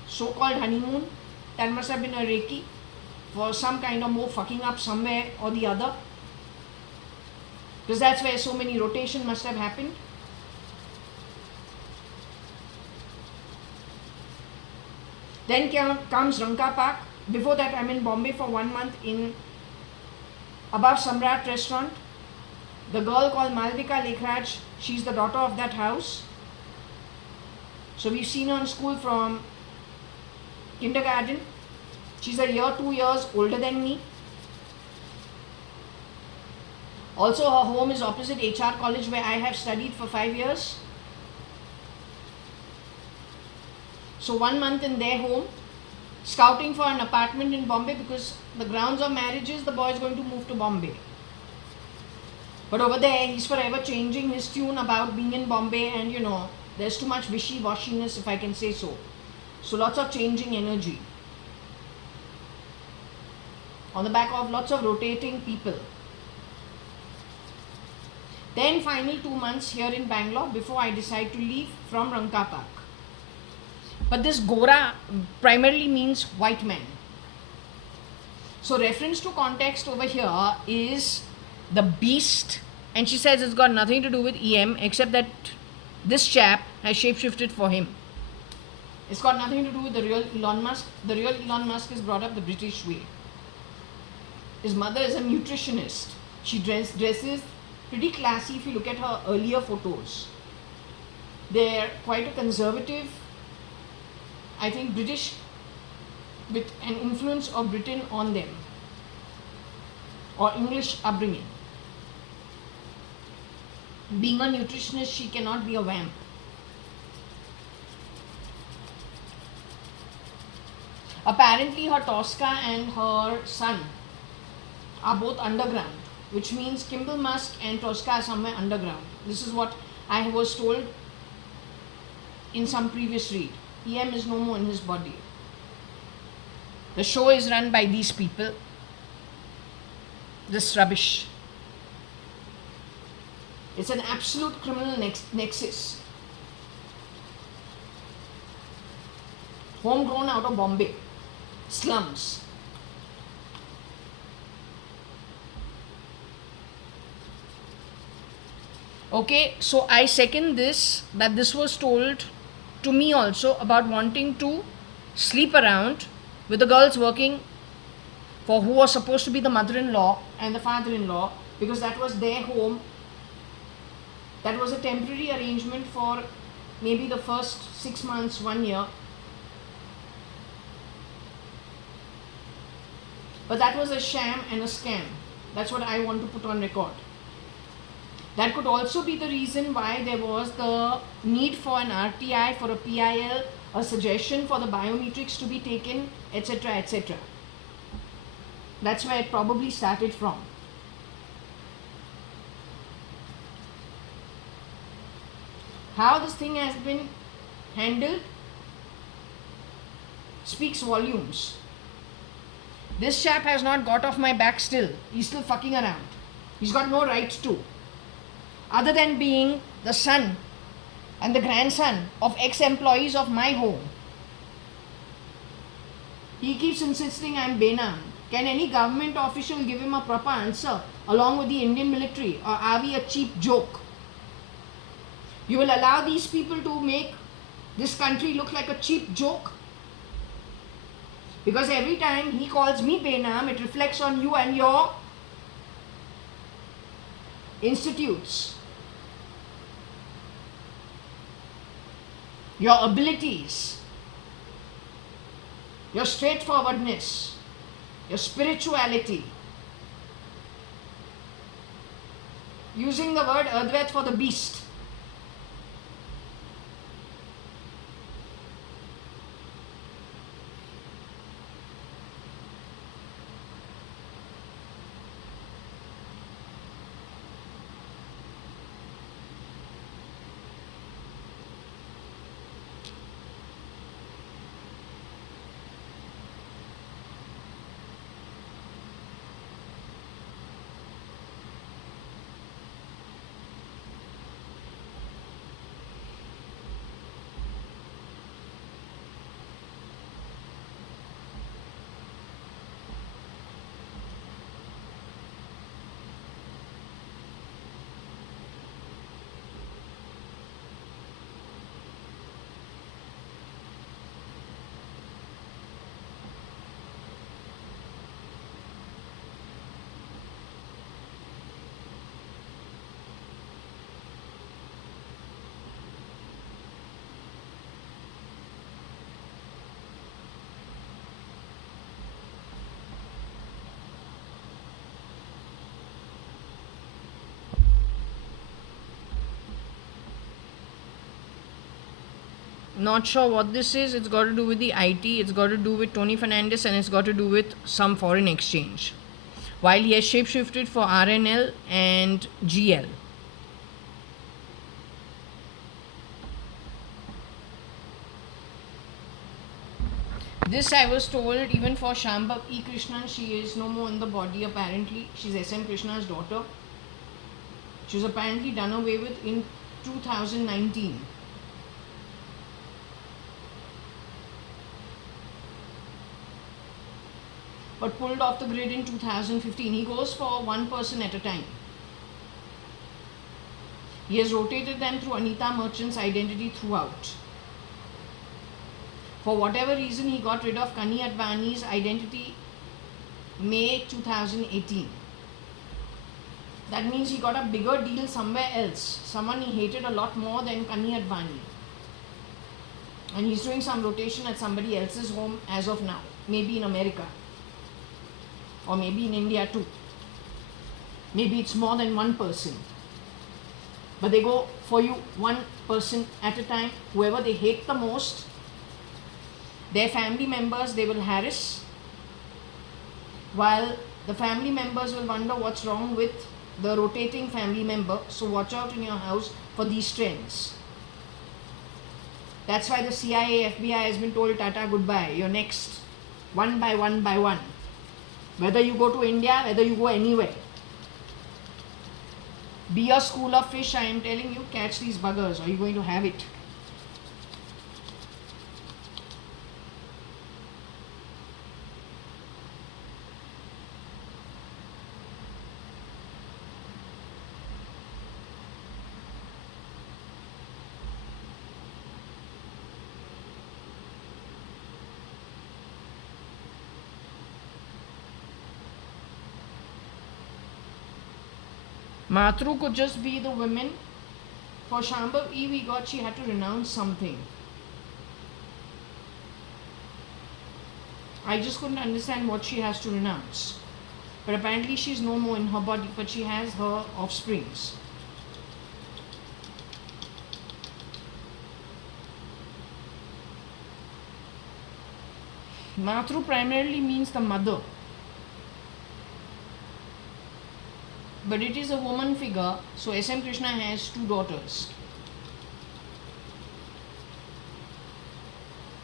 so-called honeymoon, that must have been a Reiki for some kind of more fucking up somewhere or the other, because that's where so many rotation must have happened. Then comes Ranka Park. Before that, I'm in Bombay for 1 month in above Samrat restaurant. The girl called Malvika Lekhraj, she's the daughter of that house. So we've seen her in school from kindergarten. She's a year, 2 years older than me. Also, her home is opposite HR college where I have studied for 5 years. So 1 month in their home, scouting for an apartment in Bombay because the grounds of marriages, the boy is going to move to Bombay. But over there, he's forever changing his tune about being in Bombay, and you know, there's too much wishy-washiness, if I can say so. So lots of changing energy. On the back of lots of rotating people. Then final 2 months here in Bangalore before I decide to leave from Ranka Park. But this Gora primarily means white man. So reference to context over here is the beast, and she says it's got nothing to do with EM except that this chap has shapeshifted for him. It's got nothing to do with the real Elon Musk. The real Elon Musk is brought up the British way. His mother is a nutritionist. She dresses pretty classy if you look at her earlier photos. They're quite a conservative, I think, British, with an influence of Britain on them, or English upbringing. Being a nutritionist, she cannot be a vamp. Apparently her Tosca and her son are both underground, which means Kimball Musk and Tosca are somewhere underground. This is what I was told in some previous read. EM is no more in his body. The show is run by these people. This rubbish. It's an absolute criminal nexus. Homegrown out of Bombay. Slums. Okay, so I second this, that this was told to me also about wanting to sleep around with the girls working for who was supposed to be the mother-in-law and the father-in-law, because that was their home. That was a temporary arrangement for maybe the first 6 months, 1 year. But that was a sham and a scam. That's what I want to put on record. That could also be the reason why there was the need for an RTI, for a PIL, a suggestion for the biometrics to be taken, etc., etc. That's where it probably started from. How this thing has been handled speaks volumes. This chap has not got off my back still. He's still fucking around. He's got no right to. Other than being the son and the grandson of ex-employees of my home. He keeps insisting I'm Benam. Can any government official give him a proper answer along with the Indian military, or are we a cheap joke? You will allow these people to make this country look like a cheap joke? Because every time he calls me Benam, it reflects on you and your institutes, your abilities, your straightforwardness, your spirituality. Using the word Advait for the beast. Not sure what this is. It's got to do with the IT, it's got to do with Tony Fernandez, and it's got to do with some foreign exchange. While he has shapeshifted for RNL and GL. This I was told even for Shambhav E. Krishnan, she is no more in the body apparently. She's SM Krishna's daughter. She was apparently done away with in 2019. But pulled off the grid in 2015. He goes for one person at a time. He has rotated them through Anita Merchant's identity throughout. For whatever reason, he got rid of JAYA.ADVANI's identity May 2018. That means he got a bigger deal somewhere else. Someone he hated a lot more than JAYA.ADVANI. And he's doing some rotation at somebody else's home as of now. Maybe in America. Or maybe in India too. Maybe it's more than one person. But they go for you one person at a time. Whoever they hate the most, their family members they will harass, while the family members will wonder what's wrong with the rotating family member. So watch out in your house for these trends. That's why the CIA, FBI has been told tata goodbye. You're next. One by one by one. Whether you go to India, whether you go anywhere. Be a school of fish, I am telling you, catch these buggers or you're going to have it. Matru could just be the women. For Shambhav E, we got she had to renounce something. I just couldn't understand what she has to renounce. But apparently she's no more in her body, but she has her offsprings. Matru primarily means the mother. But it is a woman figure, so SM Krishna has two daughters.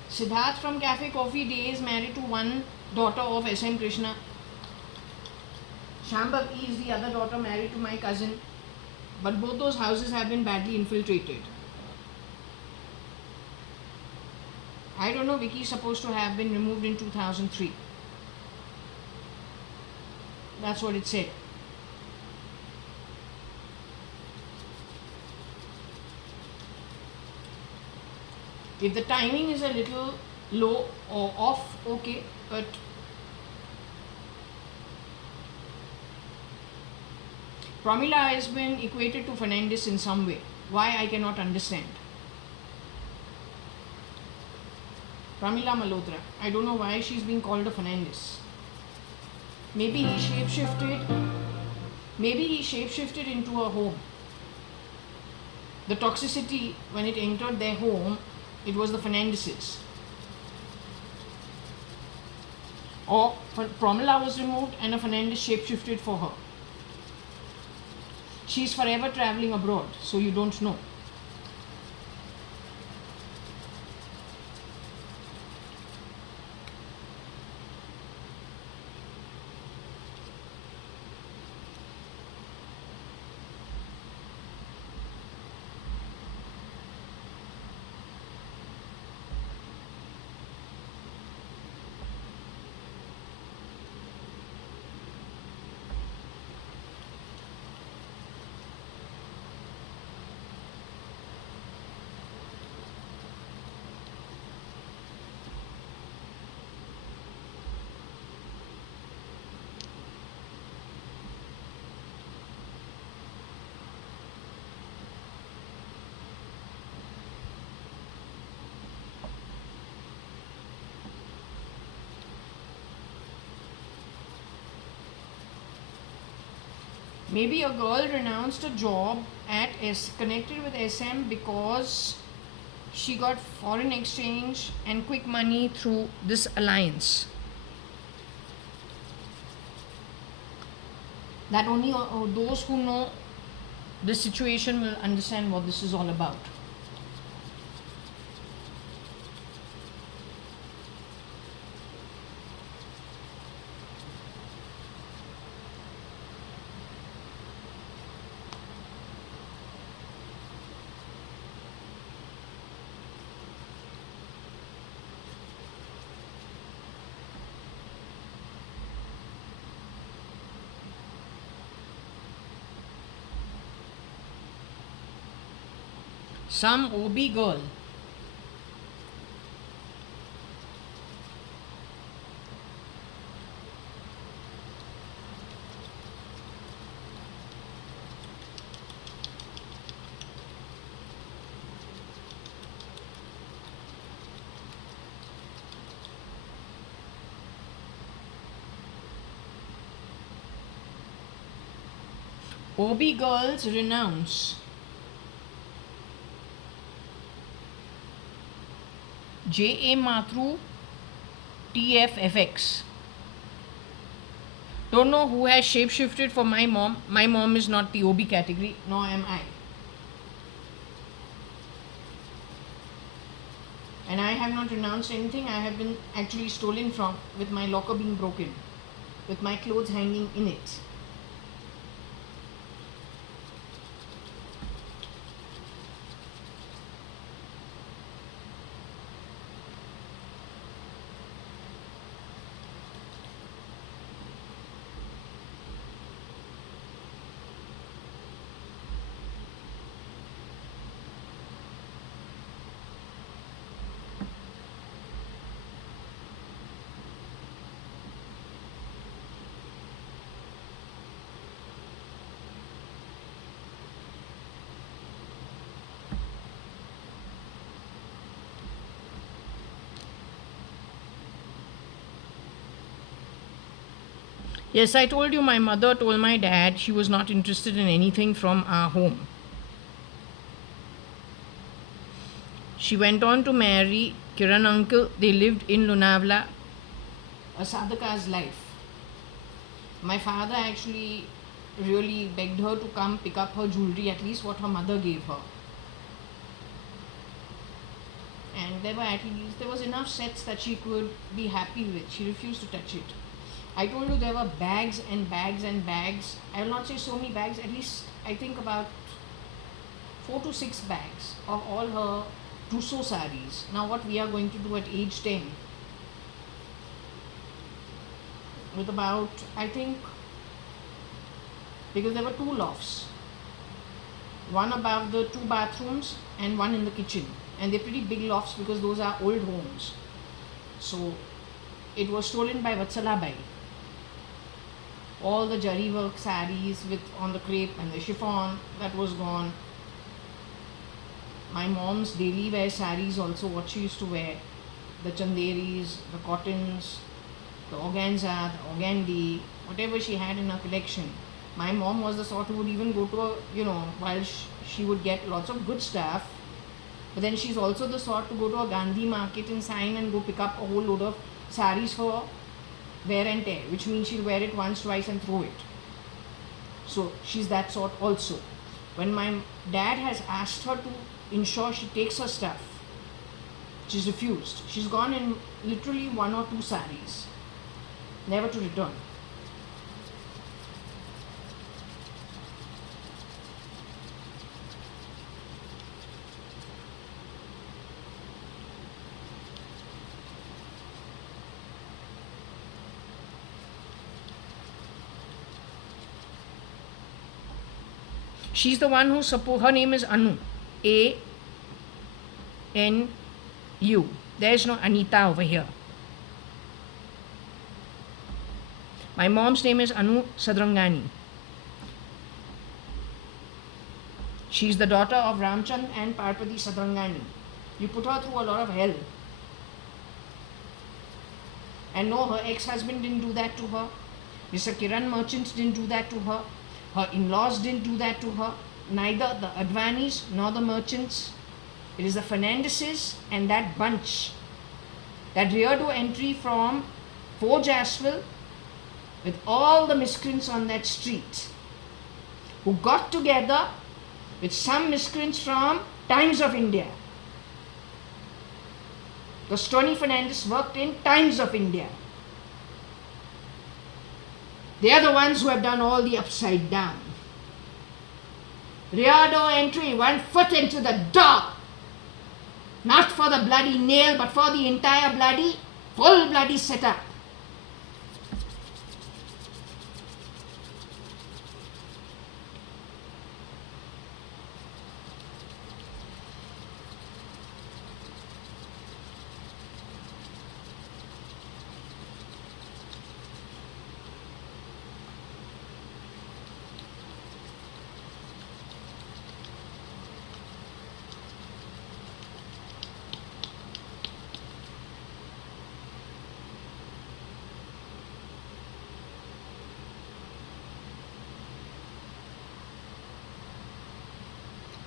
Siddharth from Cafe Coffee Day is married to one daughter of SM Krishna. Shambhav E is the other daughter married to my cousin. But both those houses have been badly infiltrated. I don't know, Vicky is supposed to have been removed in 2003. That's what it said. If the timing is a little low or off, okay, but Pramila has been equated to Fernandez in some way. Why, I cannot understand. Pramila Malhotra. I don't know why she's being called a Fernandez. Maybe he shapeshifted. Maybe he shapeshifted into her home. The toxicity, when it entered their home, it was the Fernandezes. Or Pramila was removed and a Fernandez shapeshifted for her. She's forever traveling abroad, so you don't know. Maybe a girl renounced a job at connected with SM because she got foreign exchange and quick money through this alliance. That only those who know the situation will understand what this is all about. Some OB girl OB girls renounce JA Matru TFFX. Don't know who has shapeshifted for my mom. My mom is not the OB category, nor am I. And I have not renounced anything. I have been actually stolen from, with my locker being broken, with my clothes hanging in it. Yes, I told you my mother told my dad she was not interested in anything from our home. She went on to marry Kiran uncle. They lived in Lonavala, a sadhaka's life. My father actually really begged her to come pick up her jewelry, at least what her mother gave her. And there was enough sets that she could be happy with. She refused to touch it. I told you there were bags and bags and bags. I will not say so many bags, at least I think about 4 to 6 bags of all her trousseau saris. Now what we are going to do at age 10, with about, I think, because there were 2 lofts, one above the 2 bathrooms and one in the kitchen, and they're pretty big lofts because those are old homes. So it was stolen by Vatsala Bai. All the jari work saris with on the crepe and the chiffon, that was gone. My mom's daily wear saris also, what she used to wear, the chanderis, the cottons, the organza, the organdy, whatever she had in her collection. My mom was the sort who would even go to a, while she would get lots of good stuff, but then she's also the sort to go to a Gandhi market and sign and go pick up a whole load of saris for wear and tear, which means she'll wear it once, twice and throw it. So she's that sort also. When my dad has asked her to ensure she takes her stuff, she's refused. She's gone in literally 1 or 2 saris, never to return. She's the one who her name is Anu. A-N-U. There is no Anita over here. My mom's name is Anu Sadrangani. She's the daughter of Ramchand and Parpati Sadrangani. You put her through a lot of hell. And no, her ex-husband didn't do that to her. Mr. Kiran Merchant didn't do that to her. Her in-laws didn't do that to her. Neither the Advanis nor the Merchants. It is the Fernandeses and that bunch that rear-do entry from Fort Jaswell with all the miscreants on that street who got together with some miscreants from Times of India. Because Tony Fernandes worked in Times of India. They are the ones who have done all the upside down. Rear door entry, 1 foot into the door. Not for the bloody nail, but for the entire bloody, full bloody setup.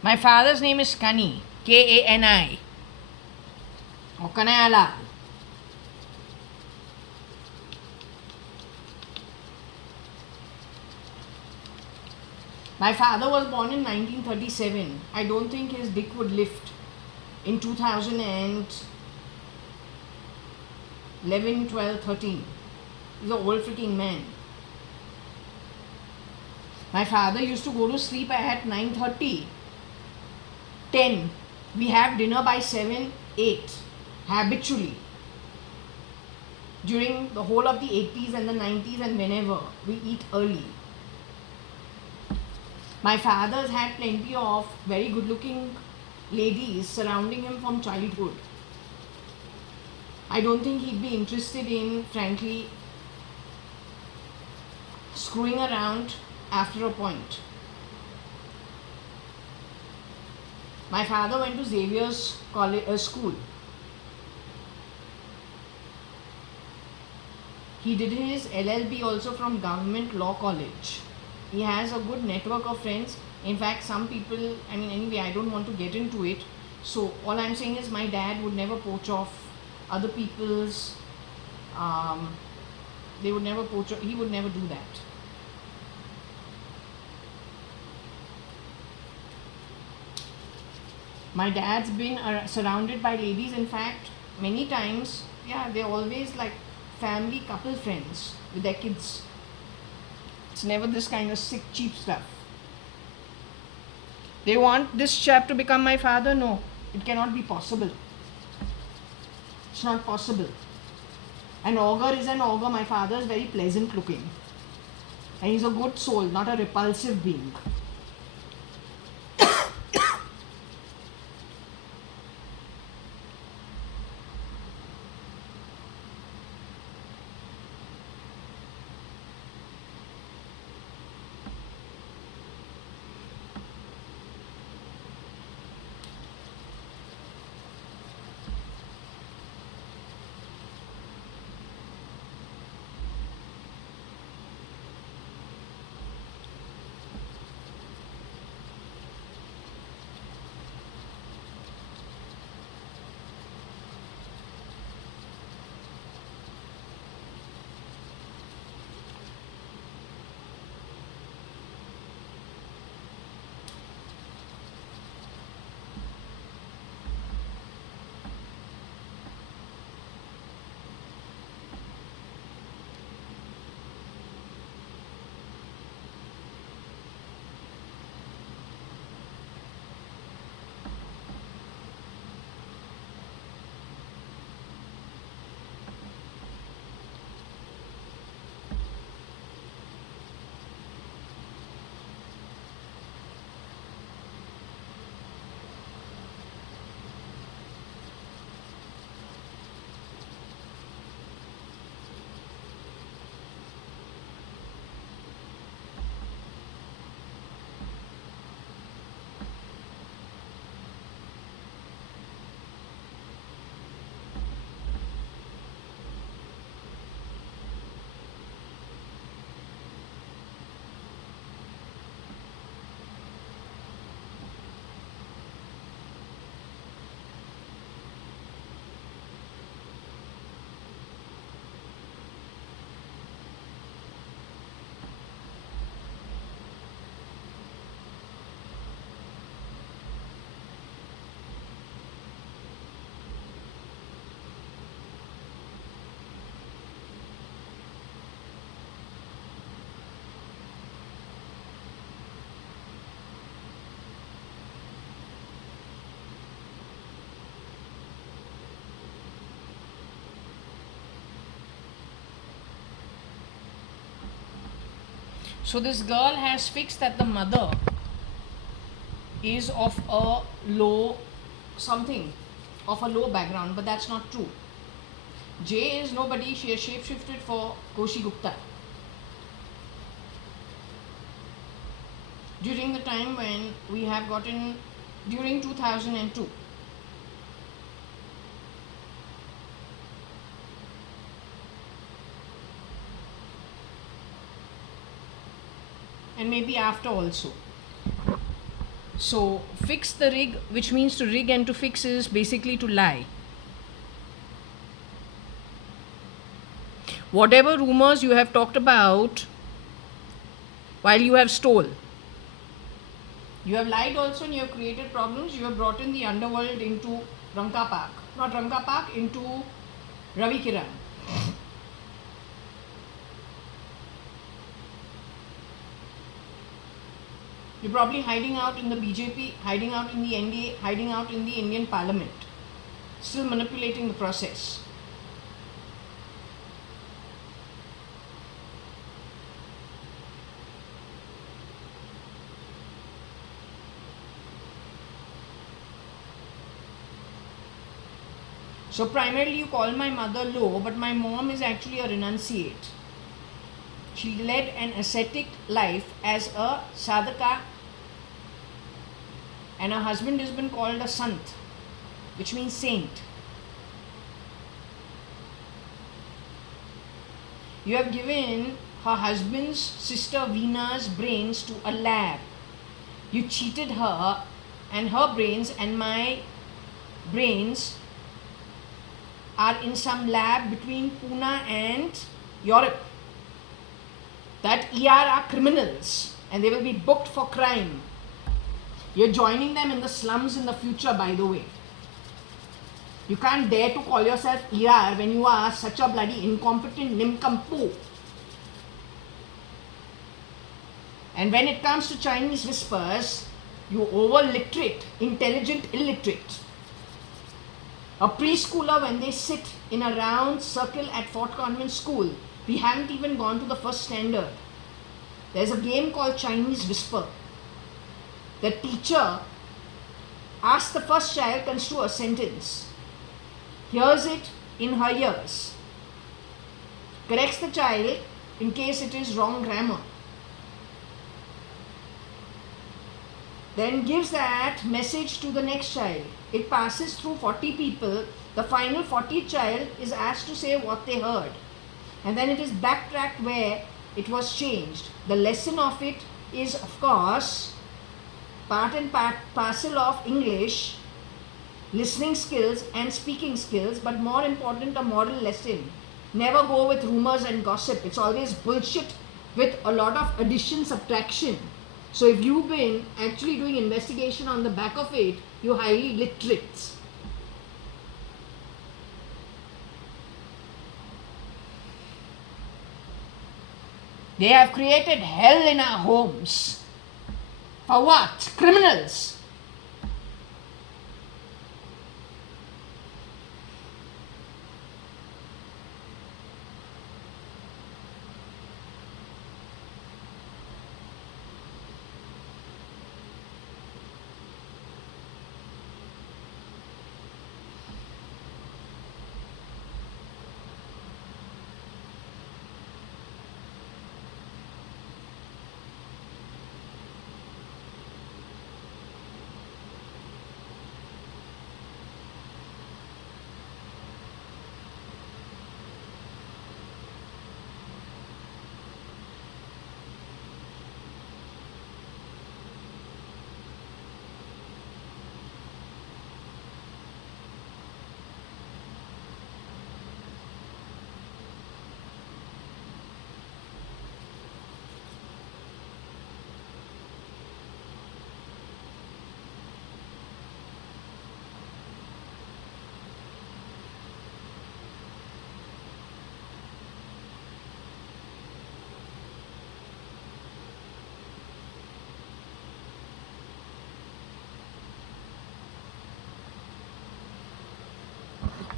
My father's name is Kani, Kani, or Kanayala. My father was born in 1937. I don't think his dick would lift in 2011, 12, 13. He's an old freaking man. My father used to go to sleep at 9:30. 10. We have dinner by 7, 8. Habitually. During the whole of the 80s and the 90s and whenever we eat early. My father's had plenty of very good looking ladies surrounding him from childhood. I don't think he'd be interested in, frankly, screwing around after a point. My father went to Xavier's school. He did his LLB also from Government Law College. He has a good network of friends. In fact, some people, anyway, I don't want to get into it. So, all I'm saying is my dad would never poach off other people's, he would never do that. My dad's been surrounded by ladies. In fact, many times, they're always like family couple friends with their kids. It's never this kind of sick, cheap stuff. They want this chap to become my father? No, it cannot be possible. It's not possible. An ogre is an ogre. My father is very pleasant looking. And he's a good soul, not a repulsive being. So this girl has fixed that the mother is of a low something, of a low background, but that's not true. J is nobody, she has shapeshifted for Koshi Gupta. During the time when we have gotten, during 2002. And maybe after also. So fix the rig, which means to rig, and to fix is basically to lie. Whatever rumors you have talked about while you have stole, you have lied also, and you have created problems. You have brought in the underworld into Ranka Park, not Ranka Park, into Ravi Kiran. You're probably hiding out in the BJP, hiding out in the NDA, hiding out in the Indian Parliament, still manipulating the process. So primarily you call my mother low, but my mom is actually a renunciate. She led an ascetic life as a sadhaka, and her husband has been called a sant, which means saint. You have given her husband's sister Veena's brains to a lab. You cheated her, and her brains and my brains are in some lab between Pune and Europe. That ER are criminals and they will be booked for crime. You're joining them in the slums in the future, by the way. You can't dare to call yourself ER when you are such a bloody incompetent nincompoop. And when it comes to Chinese whispers, you over-literate, intelligent, illiterate. A preschooler, when they sit in a round circle at Fort Convent School, we haven't even gone to the first standard. There's a game called Chinese Whisper. The teacher asks the first child construe a sentence, hears it in her ears, corrects the child in case it is wrong grammar, then gives that message to the next child. It passes through 40 people. The final 40th child is asked to say what they heard. And then it is backtracked where it was changed. The lesson of it is, of course, part and parcel of English, listening skills and speaking skills, but more important, a moral lesson. Never go with rumors and gossip. It's always bullshit with a lot of addition, subtraction. So if you've been actually doing investigation on the back of it, you're highly literate. They have created hell in our homes. For what? Criminals.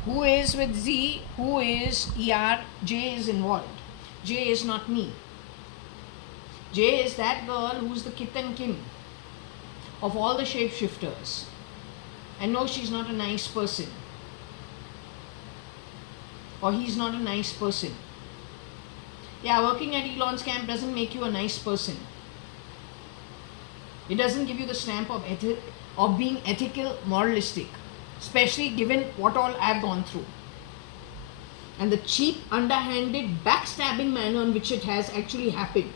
Who is with Z? Who is ER? J is involved. J is not me. Jay is that girl who's the kith and kin of all the shapeshifters. And no, she's not a nice person. Or he's not a nice person. Yeah, working at Elon's camp doesn't make you a nice person. It doesn't give you the stamp of being ethical, moralistic. Especially given what all I've gone through. And the cheap, underhanded, backstabbing manner in which it has actually happened.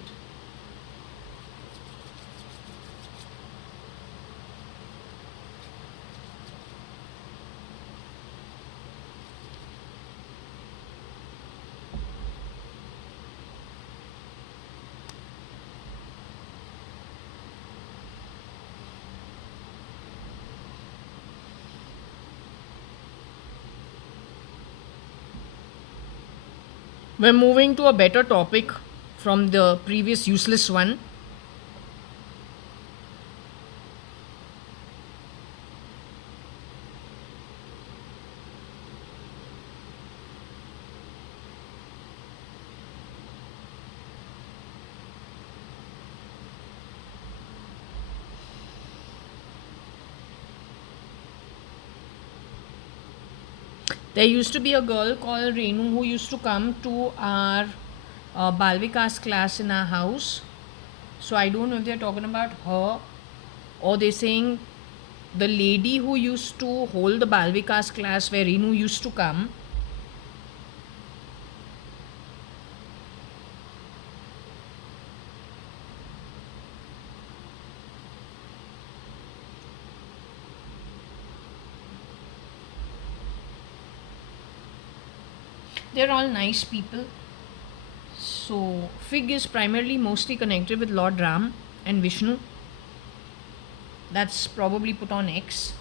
We're moving to a better topic from the previous useless one. There used to be a girl called Renu who used to come to our Balvikas class in our house. So I don't know if they're talking about her or they're saying the lady who used to hold the Balvikas class where Renu used to come. They're all nice people. So Fig is primarily mostly connected with Lord Ram and Vishnu. That's probably put on X.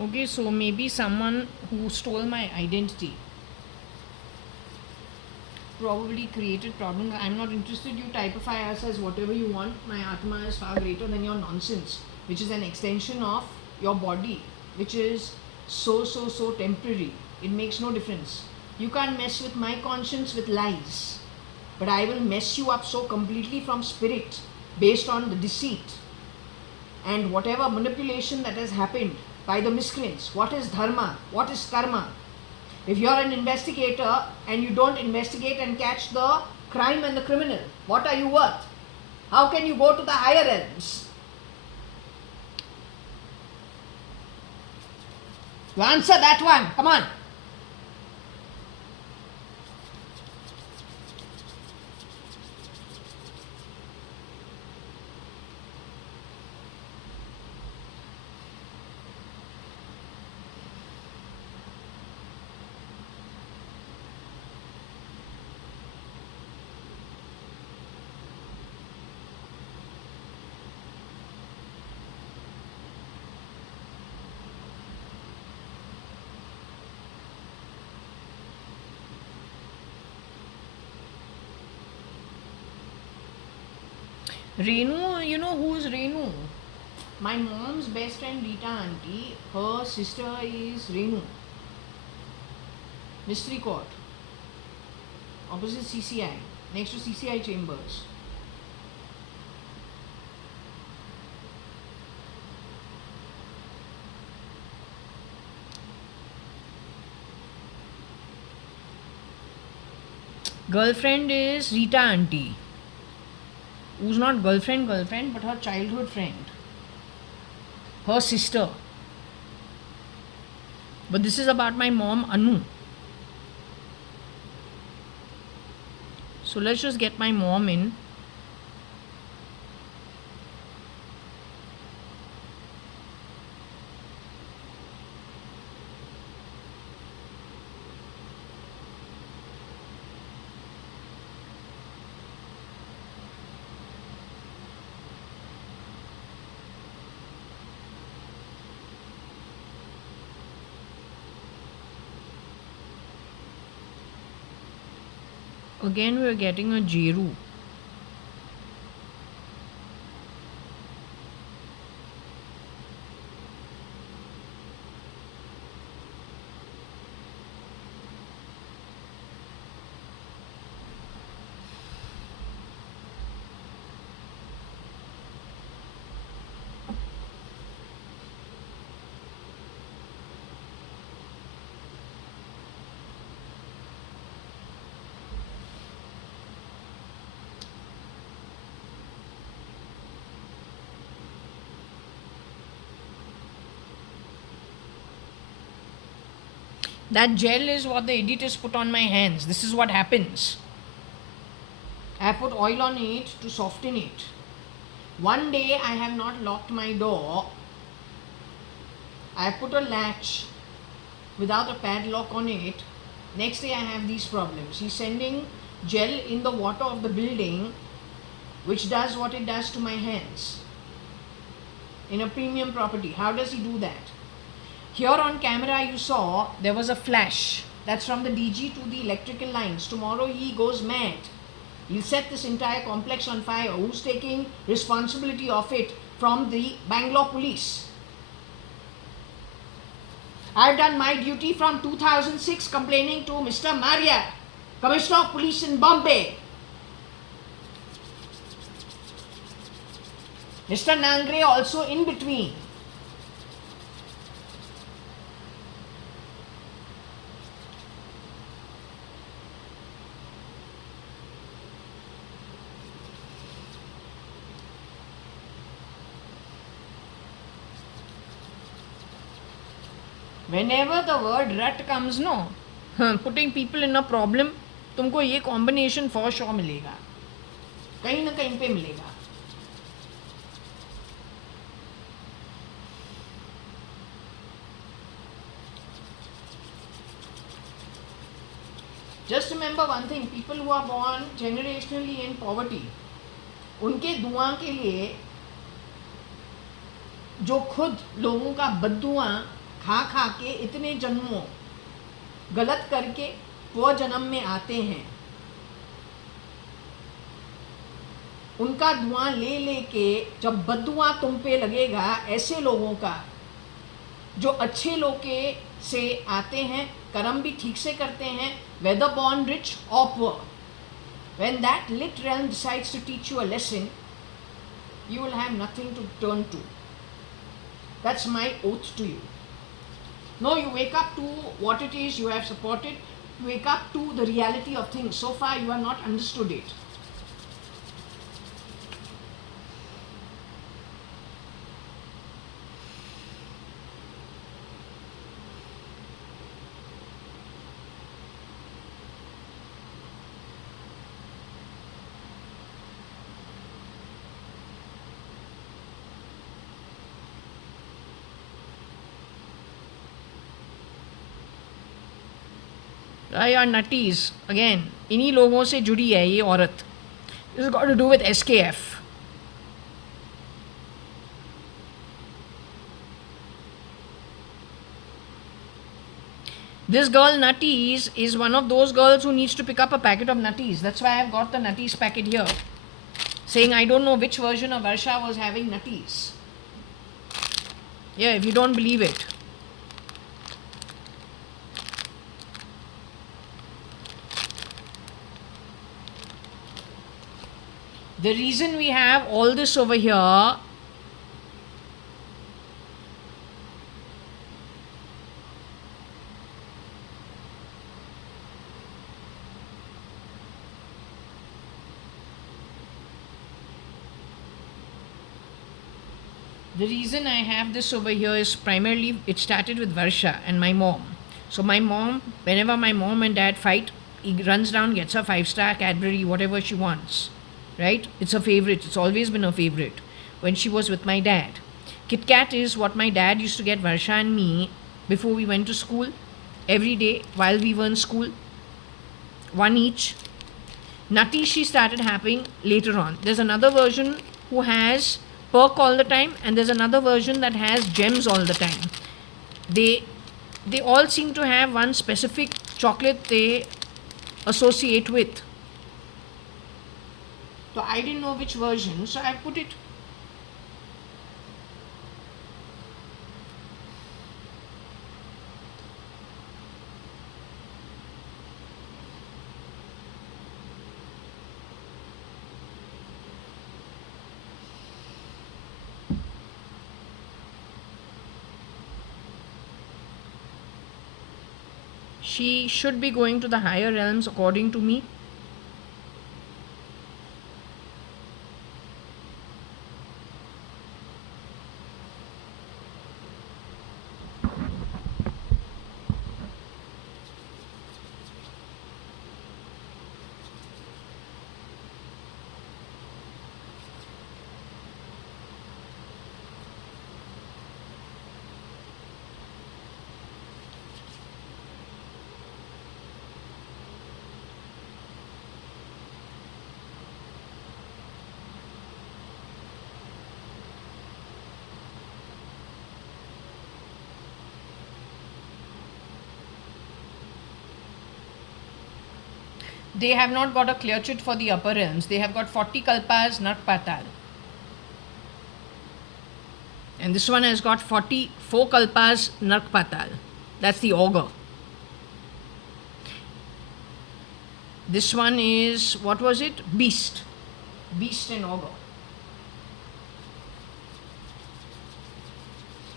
Okay, so maybe someone who stole my identity probably created problems. I'm not interested. You typify us as whatever you want. My Atma is far greater than your nonsense, which is an extension of your body, which is so temporary. It makes no difference. You can't mess with my conscience with lies, but I will mess you up so completely from spirit based on the deceit and whatever manipulation that has happened by the miscreants. What is dharma? What is karma? If you're an investigator and you don't investigate and catch the crime and the criminal, what are you worth? How can you go to the higher realms? You answer that one. Come on. Renu, you know who is Renu? My mom's best friend Rita auntie, her sister is Renu. Mystery Court, opposite CCI, next to CCI Chambers. Girlfriend is Rita auntie, who's not girlfriend but her childhood friend, her sister. But this is about my mom Anu. So let's just get my mom in. Again, we are getting a Jeru. That gel is what the editors put on my hands. This is what happens. I put oil on it to soften it. One day I have not locked my door. I put a latch without a padlock on it. Next day I have these problems. He's sending gel in the water of the building, which does what it does to my hands in a premium property. How does he do that? Here on camera you saw there was a flash. That's from the DG to the electrical lines. Tomorrow he goes mad. He'll set this entire complex on fire. Who's taking responsibility of it? From the Bangalore police. I've done my duty from 2006 complaining to Mr. Maria, Commissioner of Police in Bombay. Mr. Nangre also in between. Whenever the word rut comes, no, putting people in a problem, तुमको ये combination for sure मिलेगा, कहीं ना कहीं पे मिलेगा. Just remember one thing, people who are born generationally in poverty, उनके दुआ के लिए जो खुद लोगों का बद्दुआ खा खा के इतने जन्मों गलत करके वो जन्म में आते हैं, उनका दुआ ले लेके जब बद्दुआ तुम पे लगेगा, ऐसे लोगों का जो अच्छे लोग के से आते हैं, कर्म भी ठीक से करते हैं, whether born rich or poor, when that lit realm decides to teach you a lesson, you will have nothing to turn to. That's my oath to you. No, you wake up to what it is you have supported, you wake up to the reality of things. So far you have not understood it. या नटीज again इन्हीं लोगों से जुड़ी है ये औरत. This has got to do with SKF. This girl Nutties is one of those girls who needs to pick up a packet of Nutties. That's why I've got the Nutties packet here, saying I don't know which version of Varsha was having Nutties. Yeah, if you don't believe it. The reason we have all this over here is primarily it started with Varsha and my mom. So my mom, whenever my mom and dad fight, he runs down, gets a 5-star Cadbury, whatever she wants. Right? It's a favorite. It's always been a favorite when she was with my dad. Kit Kat is what my dad used to get Varsha and me before we went to school. Every day while we were in school. One each. Nutty she started having later on. There's another version who has perk all the time, and there's another version that has gems all the time. They all seem to have one specific chocolate they associate with. So I didn't know which version, so I put it. She should be going to the higher realms according to me. They have not got a clear chit for the upper realms. They have got 40 kalpas, Narpatal. And this one has got 44 kalpas, Narpatal. That's the augur. This one is, what was it? Beast. Beast and augur.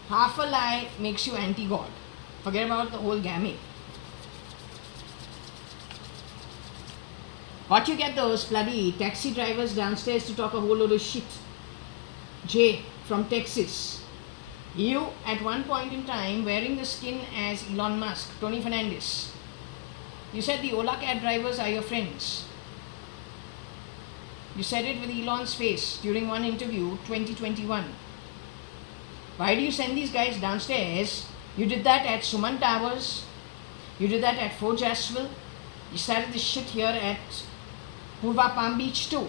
Half a lie makes you anti-god. Forget about the whole gamut. What you get those bloody taxi drivers downstairs to talk a whole load of shit. Jay from Texas. You, at one point in time, wearing the skin as Elon Musk, Tony Fernandez. You said the Ola cab drivers are your friends. You said it with Elon's face during one interview, 2021. Why do you send these guys downstairs? You did that at Suman Towers. You did that at Fort Jaswell. You started this shit here at Purva Palm Beach too.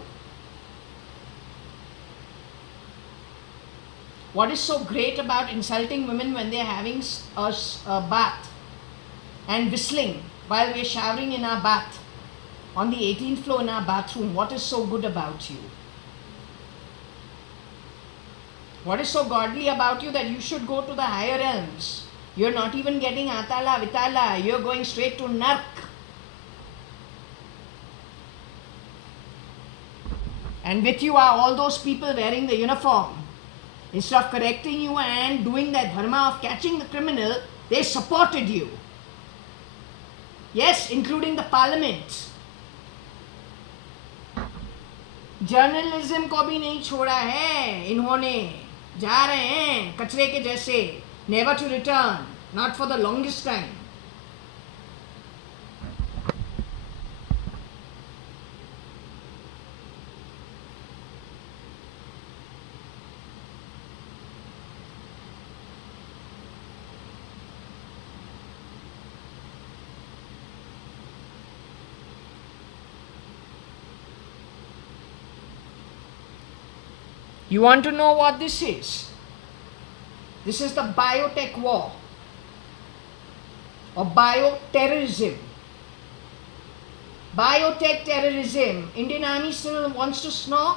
What is so great about insulting women when they are having a bath and whistling while we are showering in our bath on the 18th floor in our bathroom? What is so good about you? What is so godly about you that you should go to the higher realms? You're not even getting Atala, Vitala. You're going straight to Nark. And with you are all those people wearing the uniform. Instead of correcting you and doing that dharma of catching the criminal, they supported you. Yes, including the parliament. Journalism को भी नहीं छोड़ा है इन्होंने. जा रहे हैं कचरे के जैसे. Never to return. Not for the longest time. You want to know what this is? This is the biotech war or bioterrorism. Biotech terrorism. Indian Army still wants to snore?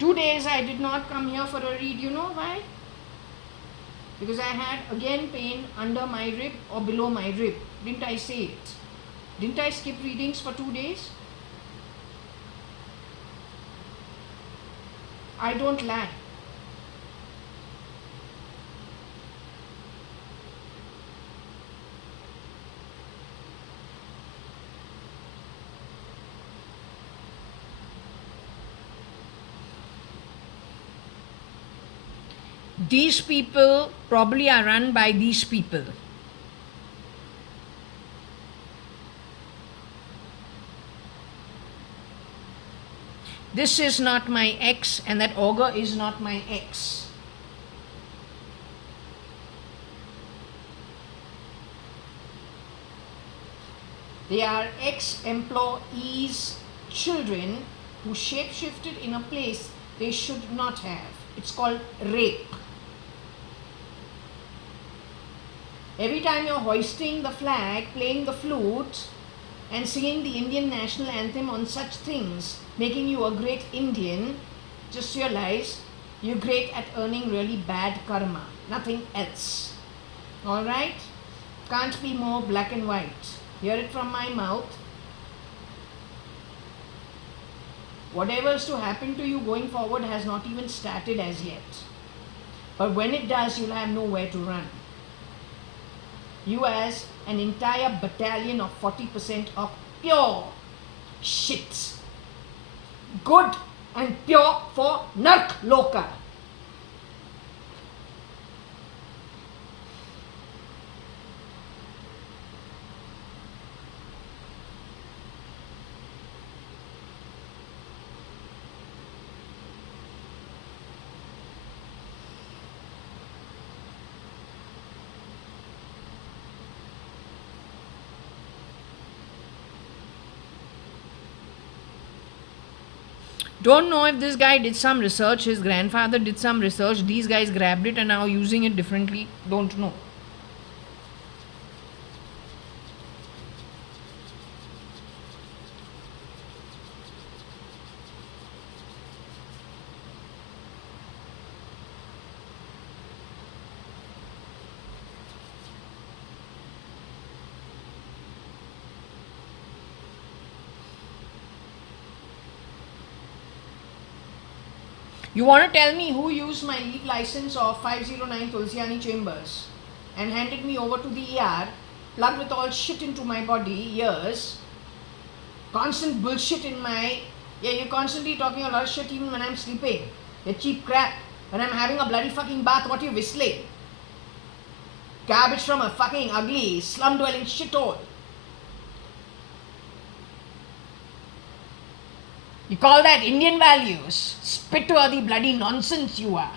Two days I did not come here for a read. You know why? Because I had again pain under my rib or below my rib. Didn't I say it? Didn't I skip readings for 2 days? I don't lie. These people probably are run by these people. This is not my ex and that augur is not my ex. They are ex-employees children who shapeshifted in a place they should not have. It's called rape. Every time you're hoisting the flag, playing the flute, and singing the Indian national anthem on such things, making you a great Indian, just realize you're great at earning really bad karma. Nothing else. Alright? Can't be more black and white. Hear it from my mouth. Whatever is to happen to you going forward has not even started as yet. But when it does, you'll have nowhere to run. You as an entire battalion of 40% of pure shit. Good and pure for Nark Loka. Don't know if this guy did some research, his grandfather did some research, these guys grabbed it and now using it differently. Don't know. You want to tell me who used my leave license of 509 Tulsiani Chambers and handed me over to the ER, plugged with all shit into my body, ears, constant bullshit in my... Yeah, you're constantly talking a lot of shit even when I'm sleeping. You cheap crap. When I'm having a bloody fucking bath, what are you whistling? Garbage from a fucking ugly, slum-dwelling shithole. You call that Indian values? Spit-worthy bloody nonsense you are.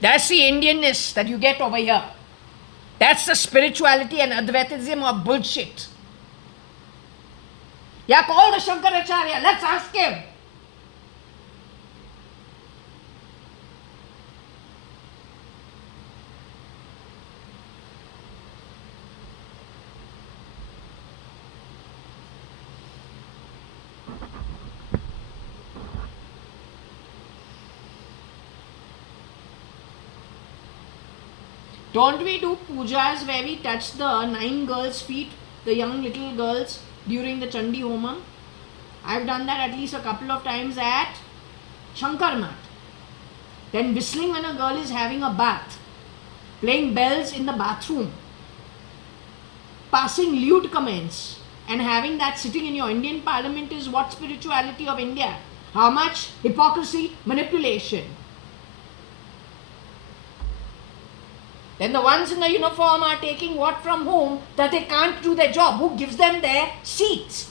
That's the Indianness that you get over here. That's the spirituality and Advaitism of bullshit. Yeah, call the Shankaracharya. Let's ask him. Don't we do pujas where we touch the 9 girls' feet, the young little girls, during the Chandi Homa? I've done that at least a couple of times at Shankar Mat. Then whistling when a girl is having a bath, playing bells in the bathroom, passing lewd comments, and having that sitting in your Indian parliament is what spirituality of India? How much hypocrisy, manipulation? Then the ones in the uniform are taking what from whom that they can't do their job? Who gives them their seats?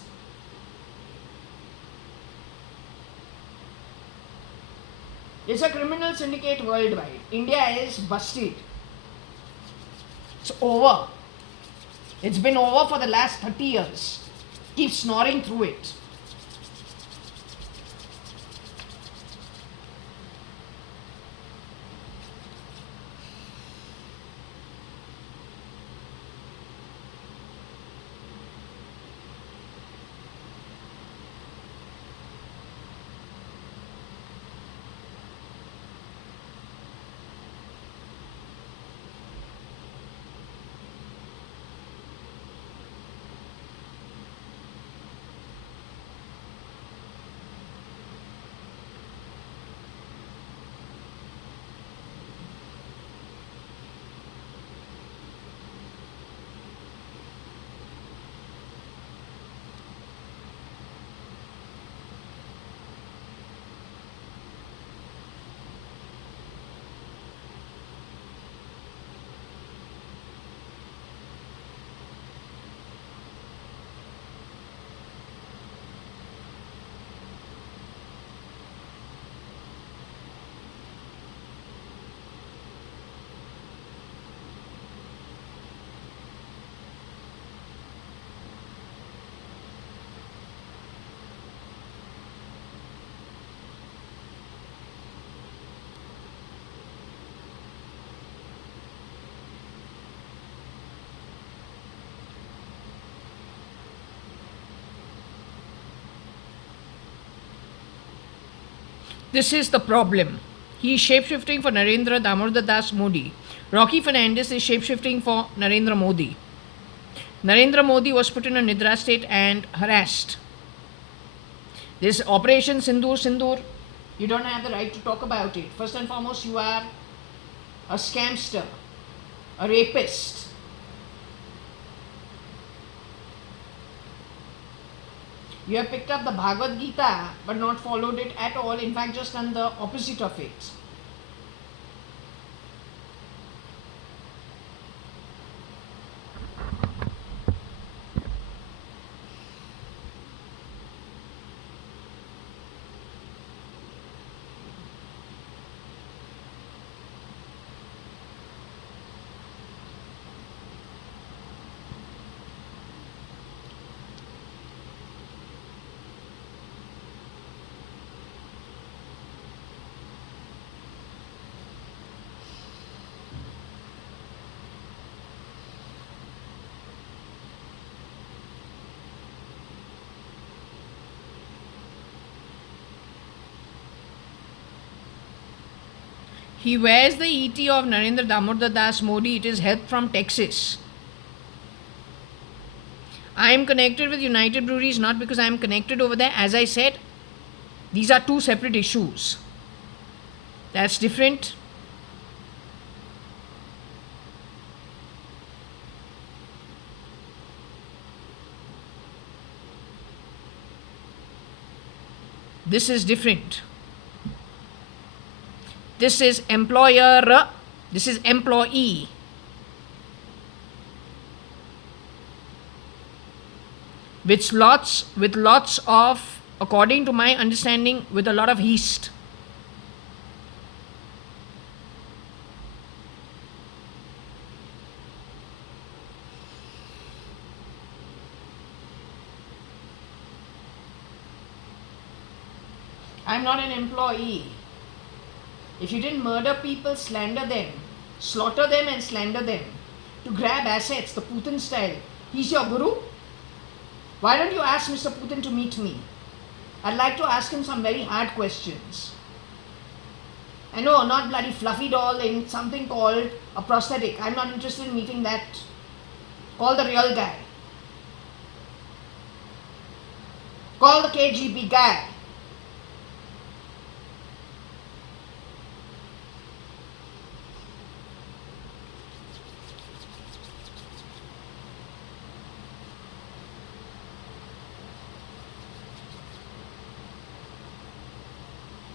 It's a criminal syndicate worldwide. India is busted. It's over. It's been over for the last 30 years. Keep snoring through it. This is the problem. He is shapeshifting for Narendra Damodar Das Modi. Rocky Fernandez is shapeshifting for Narendra Modi. Narendra Modi was put in a Nidra state and harassed. This Operation Sindoor, you don't have the right to talk about it. First and foremost, you are a scamster, a rapist. You have picked up the Bhagavad Gita but not followed it at all, in fact just done the opposite of it. He wears the ET of Narendra Damodar Das Modi. It is help from Texas. I am connected with United Breweries not because I am connected over there. As I said, these are two separate issues. That's different. This is different. This is employer, this is employee. With lots of, according to my understanding, with a lot of yeast. I'm not an employee. If you didn't murder people, slander them, slaughter them and slander them, to grab assets, the Putin style, he's your guru? Why don't you ask Mr. Putin to meet me? I'd like to ask him some very hard questions. I know, not bloody fluffy doll in something called a prosthetic. I'm not interested in meeting that. Call the real guy. Call the KGB guy.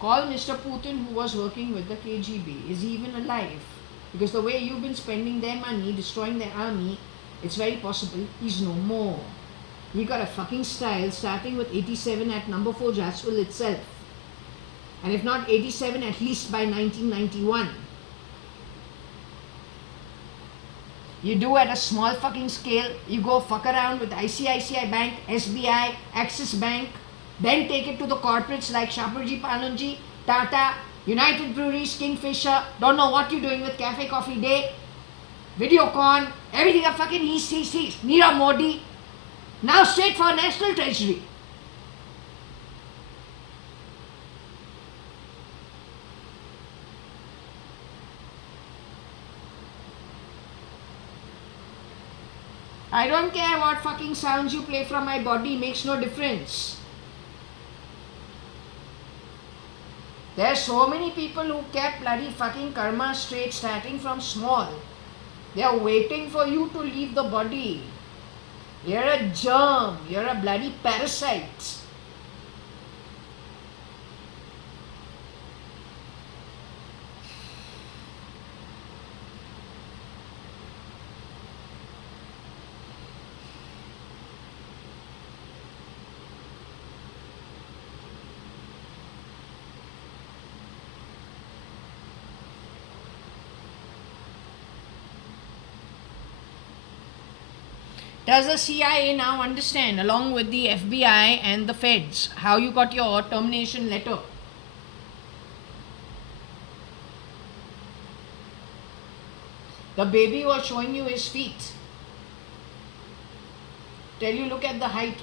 Call Mr. Putin, who was working with the KGB. Is he even alive? Because the way you've been spending their money, destroying their army, it's very possible he's no more. He got a fucking style starting with 87 at number 4 Jaswell itself. And if not 87, at least by 1991. You do at a small fucking scale. You go fuck around with ICICI Bank, SBI, Axis Bank. Then take it to the corporates like Shapoorji Pallonji, Tata, United Breweries, Kingfisher. Don't know what you're doing with Cafe Coffee Day, Videocon, everything a fucking he's. Nirav Modi. Now straight for National Treasury. I don't care what fucking sounds you play from my body, makes no difference. There are so many people who kept bloody fucking karma straight starting from small. They are waiting for you to leave the body. You're a germ. You're a bloody parasite. Does the CIA now understand, along with the FBI and the feds, how you got your termination letter? The baby was showing you his feet. Tell you, look at the height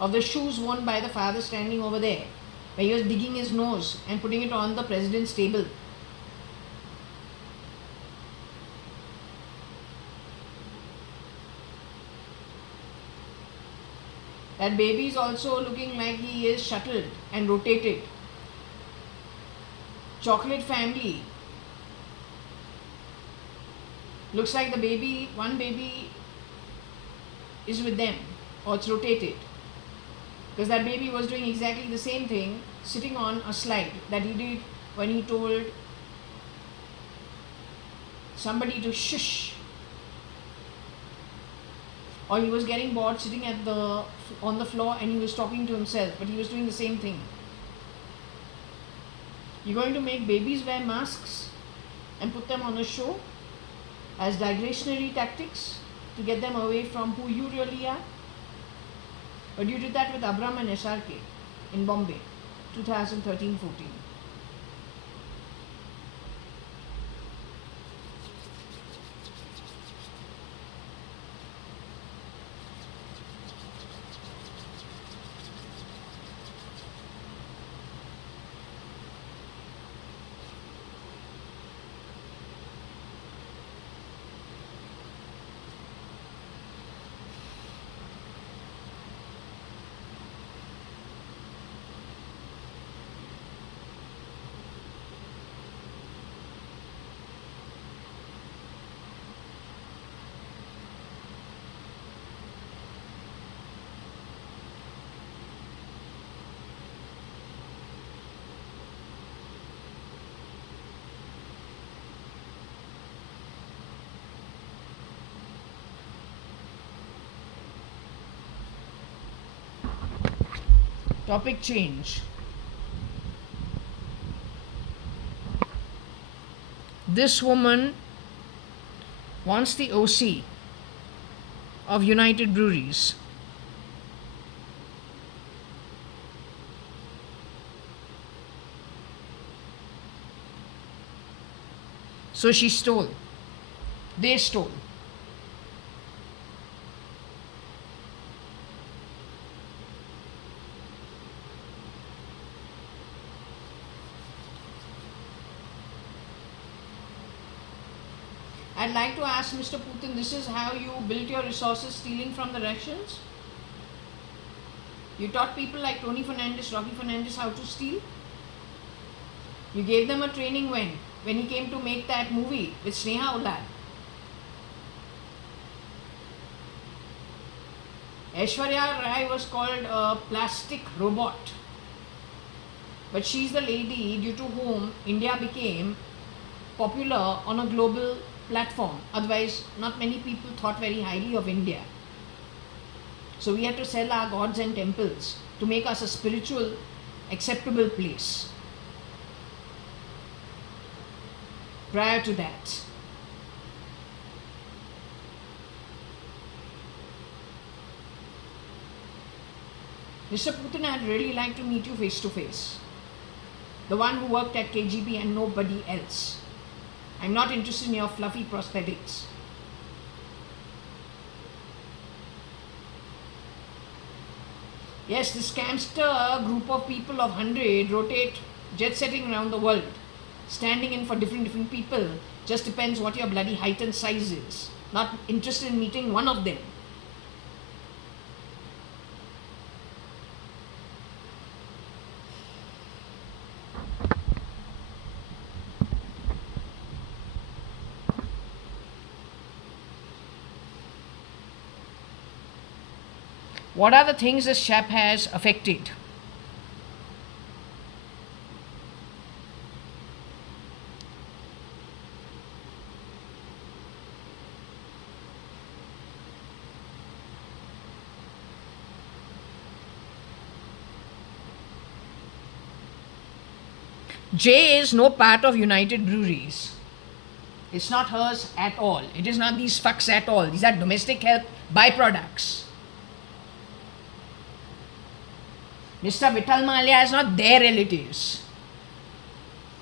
of the shoes worn by the father standing over there. where he was digging his nose and putting it on the president's table. That baby is also looking like he is shuttled and rotated. Chocolate family. Looks like the baby, one baby is with them, or it's rotated. Because that baby was doing exactly the same thing, sitting on a slide that he did when he told somebody to shush. Or he was getting bored sitting on the floor and he was talking to himself, but he was doing the same thing. You're going to make babies wear masks and put them on a show as digressionary tactics to get them away from who you really are? But you did that with Abram and SRK in Bombay, 2013-14. Topic change. This woman wants the OC of United Breweries. So she stole. They stole. I'd like to ask Mr. Putin, this is how you built your resources, stealing from the Russians? You taught people like Tony Fernandez, Rocky Fernandez how to steal? You gave them a training when he came to make that movie with Sneha Ulad. Aishwarya Rai was called a plastic robot. But she's the lady due to whom India became popular on a global platform. Otherwise, not many people thought very highly of India. So we had to sell our gods and temples to make us a spiritual, acceptable place. Prior to that, Mr. Putin, I'd really like to meet you face to face. The one who worked at KGB and nobody else. I'm not interested in your fluffy prosthetics. Yes, this scamster group of people of 100 rotate jet setting around the world, standing in for different people. Just depends what your bloody height and size is. Not interested in meeting one of them. What are the things this chap has affected? J is no part of United Breweries. It's not hers at all. It is not these fucks at all. These are domestic help byproducts. Mr. Vittal Mallya is not their relatives.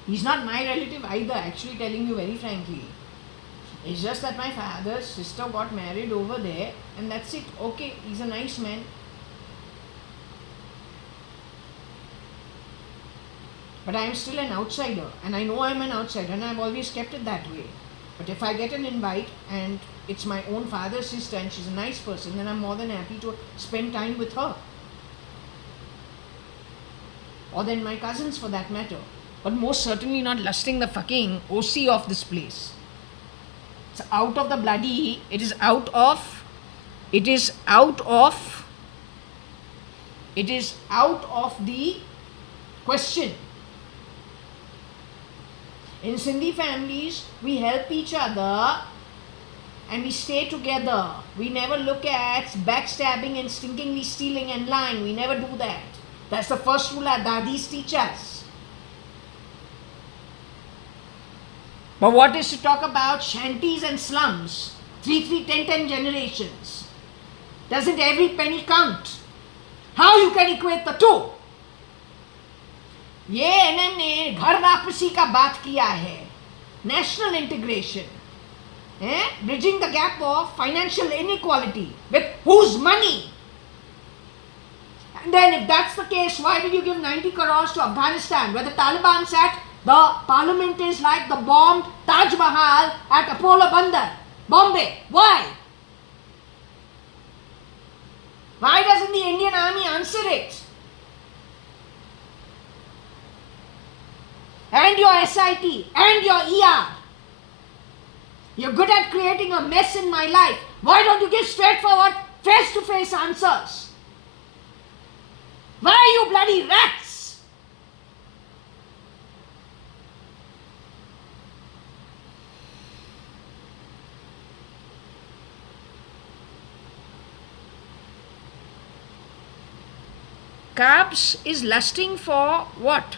He's not my relative either, actually telling you very frankly. It's just that my father's sister got married over there and that's it. Okay, he's a nice man. But I am still an outsider, and I know I am an outsider, and I have always kept it that way. But if I get an invite and it's my own father's sister and she's a nice person, then I'm more than happy to spend time with her. Or then my cousins for that matter. But most certainly not lusting the fucking OC of this place. It's out of the bloody, it is out of the question. In Sindhi families, we help each other and we stay together. We never look at backstabbing and stinkingly stealing and lying. We never do that. That's the first rule our dadis teach us. But what is to talk about shanties and slums? 10 generations. Doesn't every penny count? How you can equate the two? ये NM ने घर वापसी का बात किया है, national integration, bridging the gap of financial inequality with whose money? And then if that's the case, why did you give 90 crores to Afghanistan where the Taliban sat? The parliament is like the bombed Taj Mahal at Apollo Bandar, Bombay. Why? Why doesn't the Indian army answer it? And your SIT and your ER. You're good at creating a mess in my life. Why don't you give straightforward, face-to-face answers? Why are you bloody rats? Cabs is lusting for what?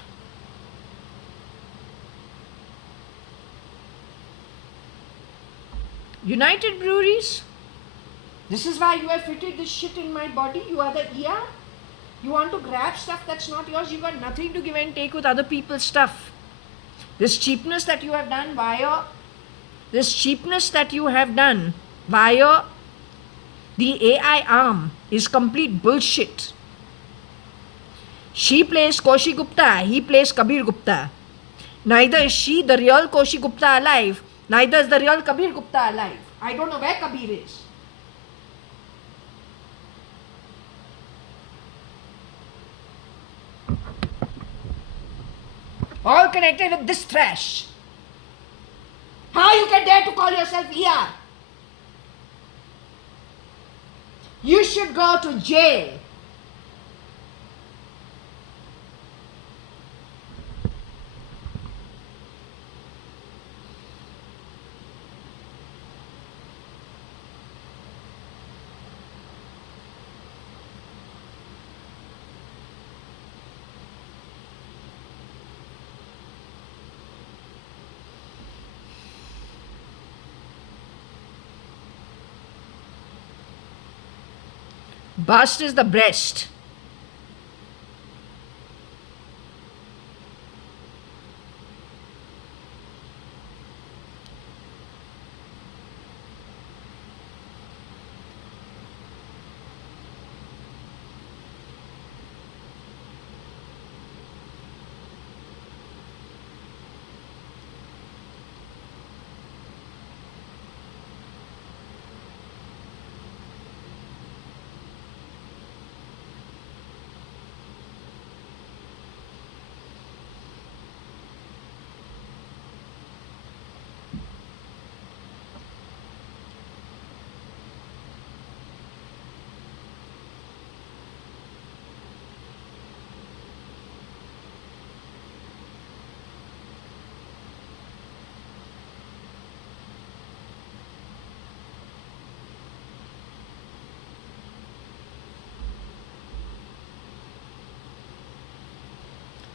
United Breweries? This is why you have fitted this shit in my body? You are the ER? You want to grab stuff that's not yours? You got nothing to give and take with other people's stuff. This cheapness that you have done via the AI arm is complete bullshit. She plays Koshi Gupta, he plays Kabir Gupta. Neither is she the real Koshi Gupta alive, neither is the real Kabir Gupta alive. I don't know where Kabir is. All connected with this trash. How you can dare to call yourself ER? You should go to jail. Bust is the breast.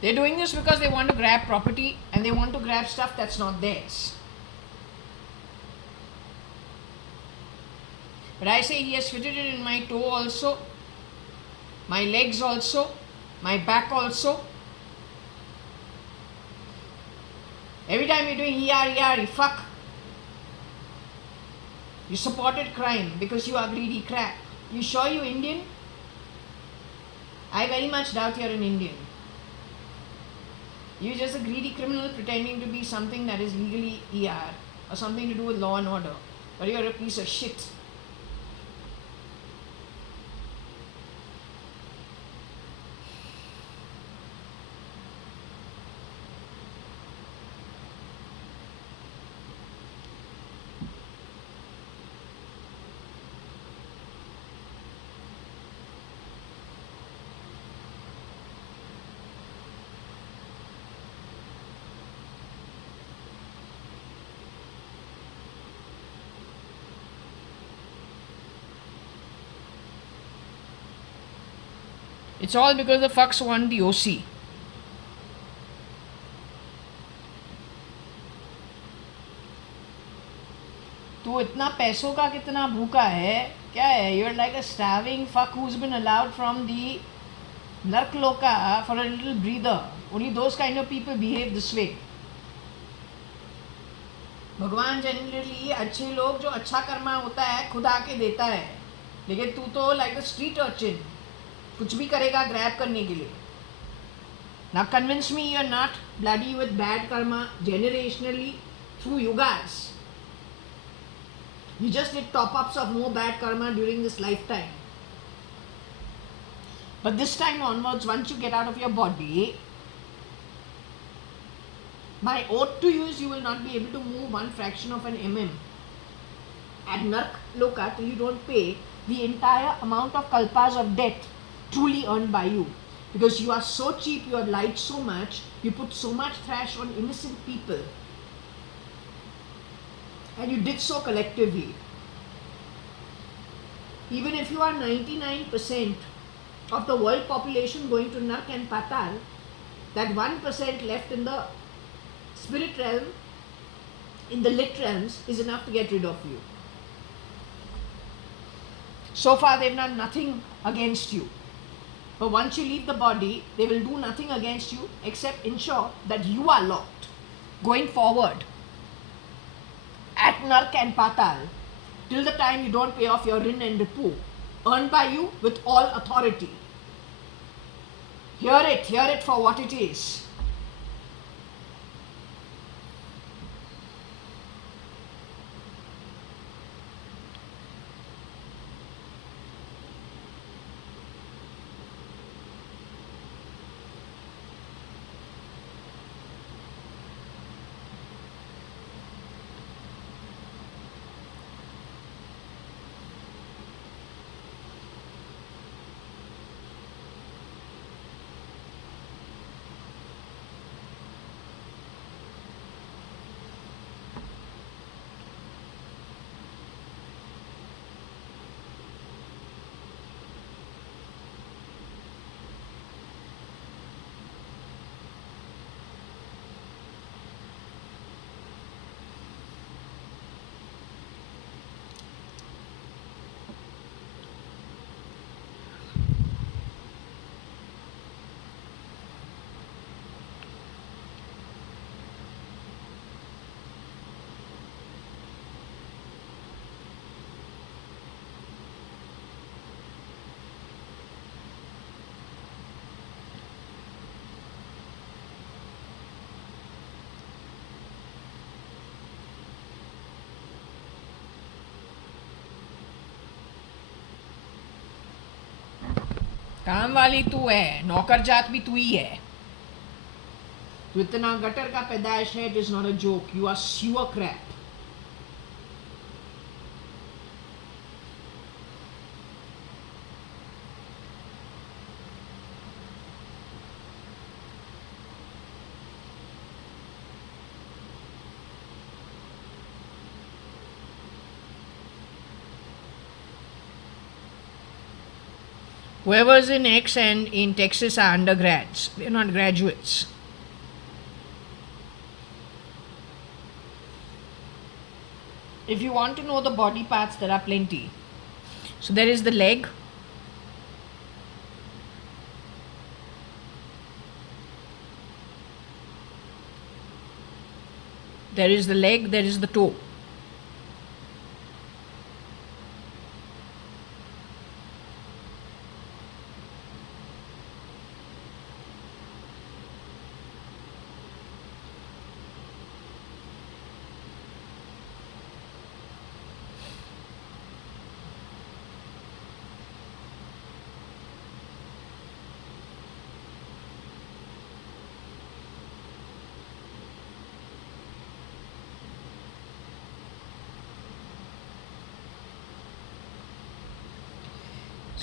They're doing this because they want to grab property and they want to grab stuff that's not theirs. But I say he has fitted it in my toe also, my legs also, my back also. Every time you're doing you fuck. You supported crime because you are greedy crap. You sure you Indian? I very much doubt you're an Indian. You're just a greedy criminal pretending to be something that is legally ER or something to do with law and order. But you're a piece of shit. It's all because the fucks won the OC. तू इतना पैसों का कितना भूखा है क्या है? You're like a starving fuck who's been allowed from the Narkloka for a little breather. Only those kind of people behave this way. भगवान जनरली अच्छे लोग जो अच्छा कर्मा होता है खुद आके देता है, लेकिन तू तो लाइक अ स्ट्रीट अर्चिन कुछ भी करेगा ग्रैब करने के लिए. Now convince me you're not bloody with bad karma generationally through yugas. You just did top-ups of more bad karma during this lifetime. But this time onwards, once you get out of your body, my oath to you is you will not be able to move one fraction of an mm at Nark Loka till you don't pay the entire amount of kalpas of debt truly earned by you. Because you are so cheap, you have lied so much, you put so much trash on innocent people. And you did so collectively. Even if you are 99% of the world population going to Nark and Patal, that 1% left in the spirit realm, in the lit realms, is enough to get rid of you. So far they've done nothing against you. But once you leave the body, they will do nothing against you except ensure that you are locked going forward at Nark and Patal till the time you don't pay off your rin and ripu earned by you with all authority. Hear it for what it is. काम वाली तू है, नौकर जात भी तू ही है. तू इतना गटर का पैदाइश है, it is not a joke. You are sewer crap. Whoever's in X and in Texas are undergrads. They're not graduates. If you want to know the body parts, there are plenty. So there is the leg. There is the leg, there is the toe.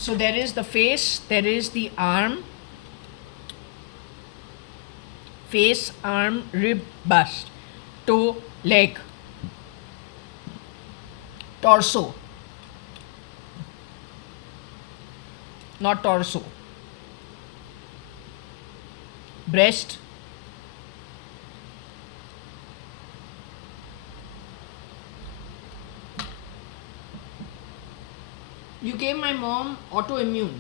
So there is the face, there is the arm, face, arm, rib, bust, toe, leg, torso, not torso, breast, you gave my mom autoimmune.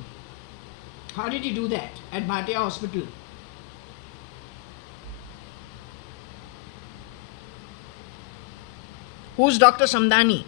How did you do that at Bhatia Hospital? Who's Dr. Samdani?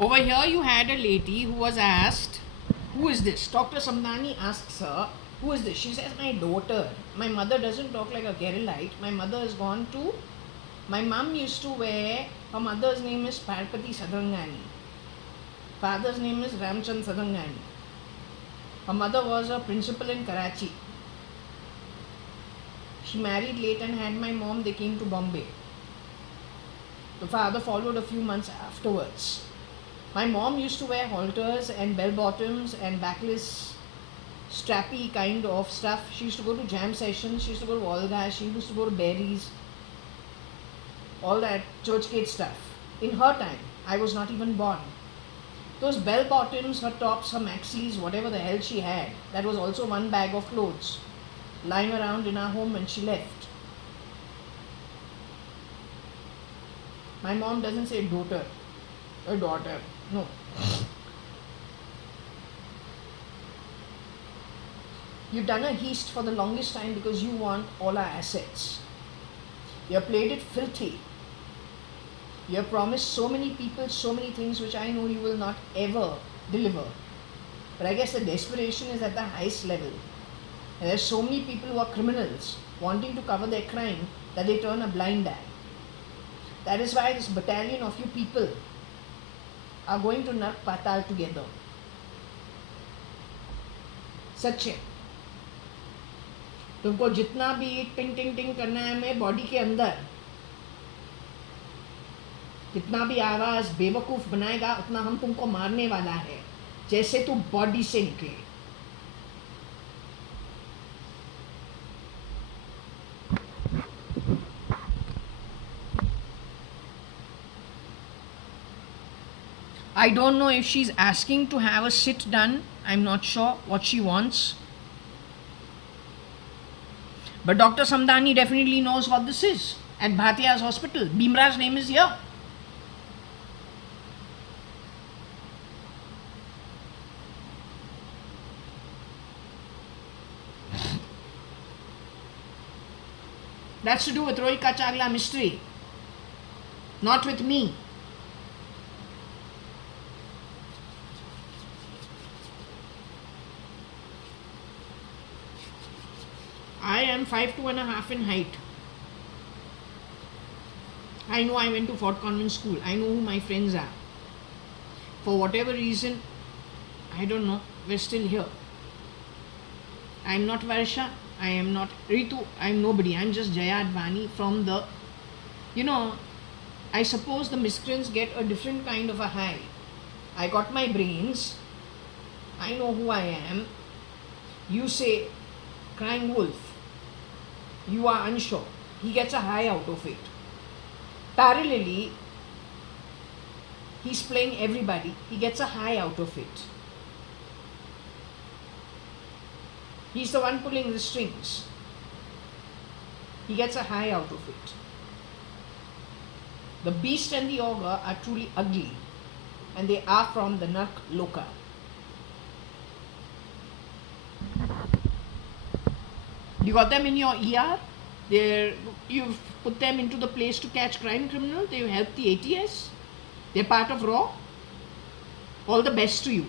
Over here you had a lady who was asked, who is this? Dr. Samdani asks her, who is this? She says, my daughter. My mother doesn't talk like a Keralite. My mother has gone to, my mum used to wear, her mother's name is Parpati Sadangani. Father's name is Ramchand Sadangani. Her mother was a principal in Karachi. She married late and had my mom, they came to Bombay. The father followed a few months afterwards. My mom used to wear halters and bell bottoms and backless strappy kind of stuff. She used to go to jam sessions, she used to go to Volga, she used to go to Berries, all that churchgate stuff. In her time, I was not even born. Those bell bottoms, her tops, her maxis, whatever the hell she had, that was also one bag of clothes lying around in our home when she left. My mom doesn't say daughter, a daughter, no. You've done a heist for the longest time because you want all our assets. You have played it filthy. You have promised so many people so many things which I know you will not ever deliver. But I guess the desperation is at the highest level. And there are so many people who are criminals wanting to cover their crime that they turn a blind eye. That is why this battalion of you people are going to Nark Patal together. सच है. तुमको जितना भी टिंग टिंग टिंग करना है मैं बॉडी के अंदर, कितना भी आवाज बेवकूफ बनाएगा उतना हम तुमको मारने वाला है, जैसे तू बॉडी से निकले. I don't know if she's asking to have a sit done. I'm not sure what she wants. But Dr. Samdani definitely knows what this is at Bhatia's hospital. Bhimraj's name is here. That's to do with Rohika Chagla mystery, not with me. I am 5'2.5" in height. I know I went to Fort Convent School. I know who my friends are. For whatever reason, I don't know, we're still here. I'm not Varsha. I am not Ritu, I'm nobody. I'm just Jaya.ADVANI from the, I suppose the miscreants get a different kind of a high. I got my brains. I know who I am. You say, crying wolf. You are unsure. He gets a high out of it. Parallelly, he's playing everybody. He gets a high out of it. He's the one pulling the strings. He gets a high out of it. The beast and the ogre are truly ugly, and they are from the Nark Loka. You got them in your ER? You've put them into the place to catch crime criminals. They help the ATS. They're part of RAW. All the best to you.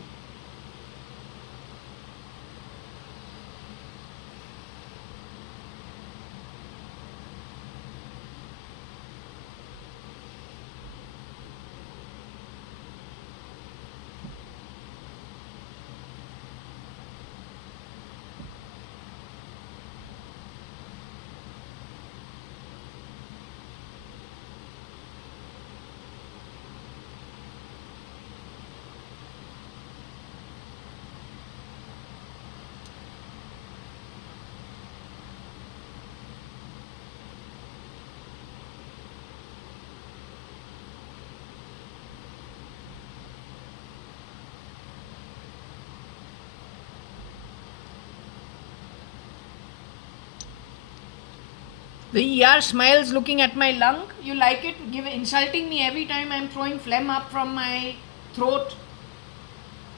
The ER smiles looking at my lung. You like it? Insulting me every time I'm throwing phlegm up from my throat.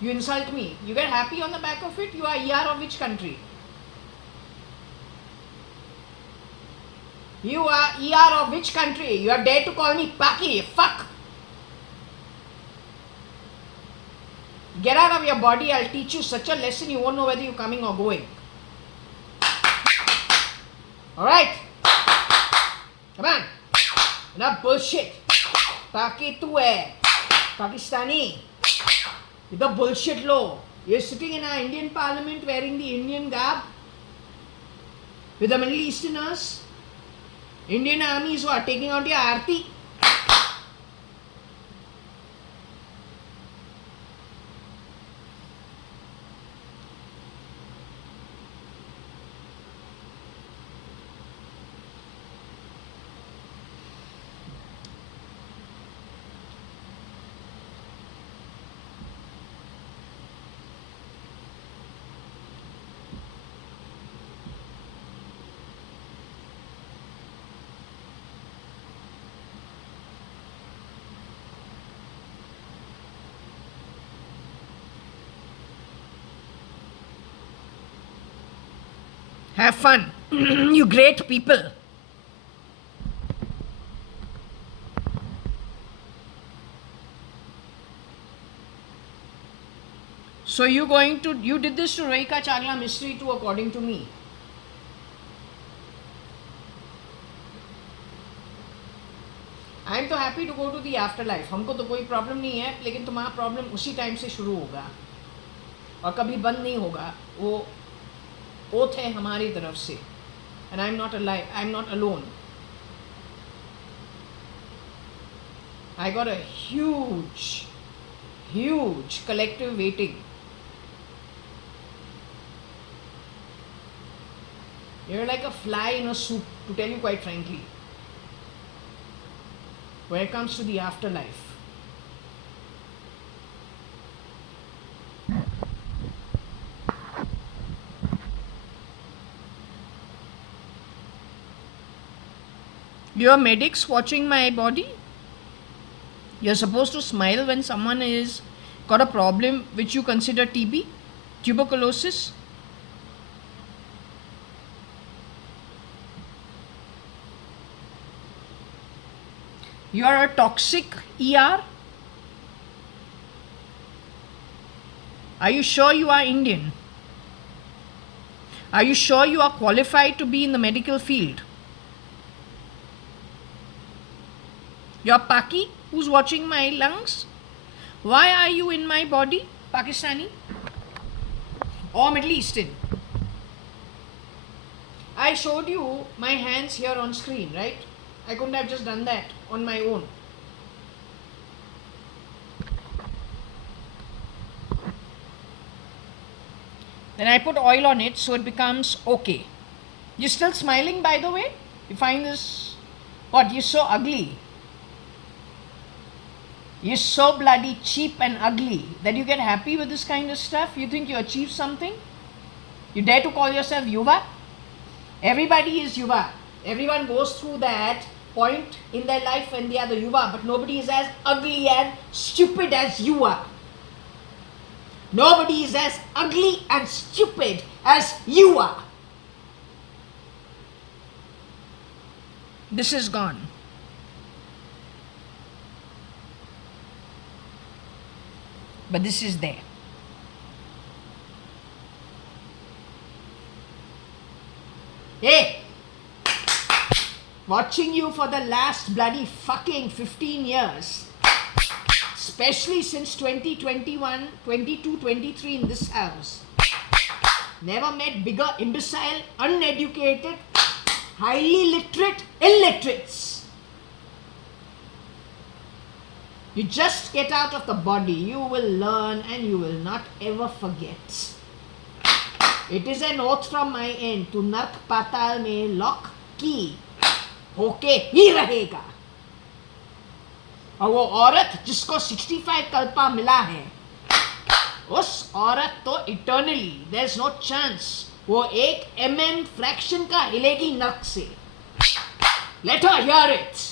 You insult me. You get happy on the back of it? You are ER of which country? You are ER of which country? You are dare to call me Paki. Fuck. Get out of your body. I'll teach you such a lesson you won't know whether you're coming or going. Alright? Come on. Enough bullshit. Paki tu hai. Pakistani. With the bullshit law. You're sitting in our Indian parliament wearing the Indian garb. With the Middle Easterners. Indian armies who are taking out your aarti. Have fun. You great people. So you did this to Reika Chagla mystery too, according to me. I am तो happy to go to the afterlife. हमको तो कोई problem नहीं है, लेकिन तुम्हारा problem उसी time से शुरू होगा और कभी बंद नहीं होगा. वो ओथ है हमारी तरफ से. And I'm not alive. I'm not alone. I got a huge collective waiting. You're like a fly in a soup, to tell you quite frankly, when it comes to the afterlife. You are medics watching my body. You're supposed to smile when someone is got a problem which you consider TB, tuberculosis. You are a toxic ER. Are you sure you are Indian? Are you sure you are qualified to be in the medical field? You're Paki, who's watching my lungs? Why are you in my body, Pakistani? Or Middle Eastern? I showed you my hands here on screen, right? I couldn't have just done that on my own. Then I put oil on it so it becomes okay. You're still smiling, by the way? You find this, what, you're so ugly. You're so bloody cheap and ugly that you get happy with this kind of stuff? You think you achieve something? You dare to call yourself Yuva? Everybody is Yuva. Everyone goes through that point in their life when they are the Yuva, but nobody is as ugly and stupid as you are. Nobody is as ugly and stupid as you are. This is gone. But this is there. Hey! Watching you for the last bloody fucking 15 years, especially since 2021, 22, 23 in this house. Never met bigger imbecile, uneducated, highly literate illiterates. You just get out of the body, you will learn and you will not ever forget. It is an oath from my end to नर्क पाताल में lock की होके ही रहेगा. और वो औरत जिसको 65 कल्पा मिला है, उस औरत तो eternally, there is no chance वो एक mm फ्रैक्शन का हिलेगी नर्क से. Let her hear it.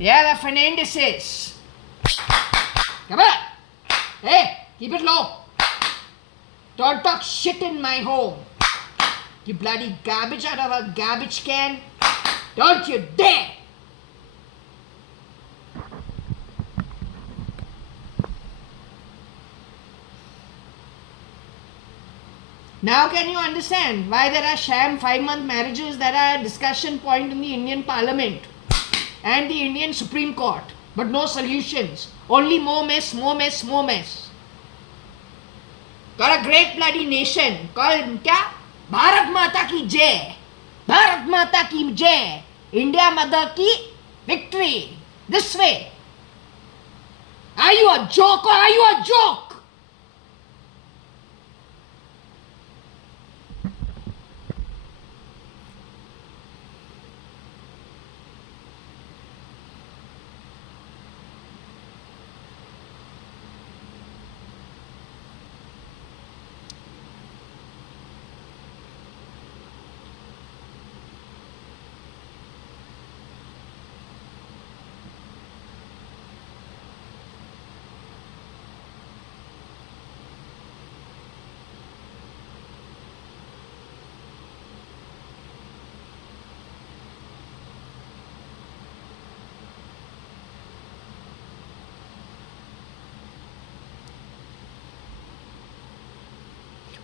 Yeah, the Fernandezes. Come on. Hey, keep it low. Don't talk shit in my home. You bloody garbage out of a garbage can. Don't you dare. Now can you understand why there are sham 5-month marriages that are a discussion point in the Indian Parliament and the Indian Supreme Court, but no solutions, only more mess, more mess, more mess. Got a great bloody nation called क्या? भारत माता की जय, भारत माता की जय, India mother की victory. This way. Are you a joke or are you a joke?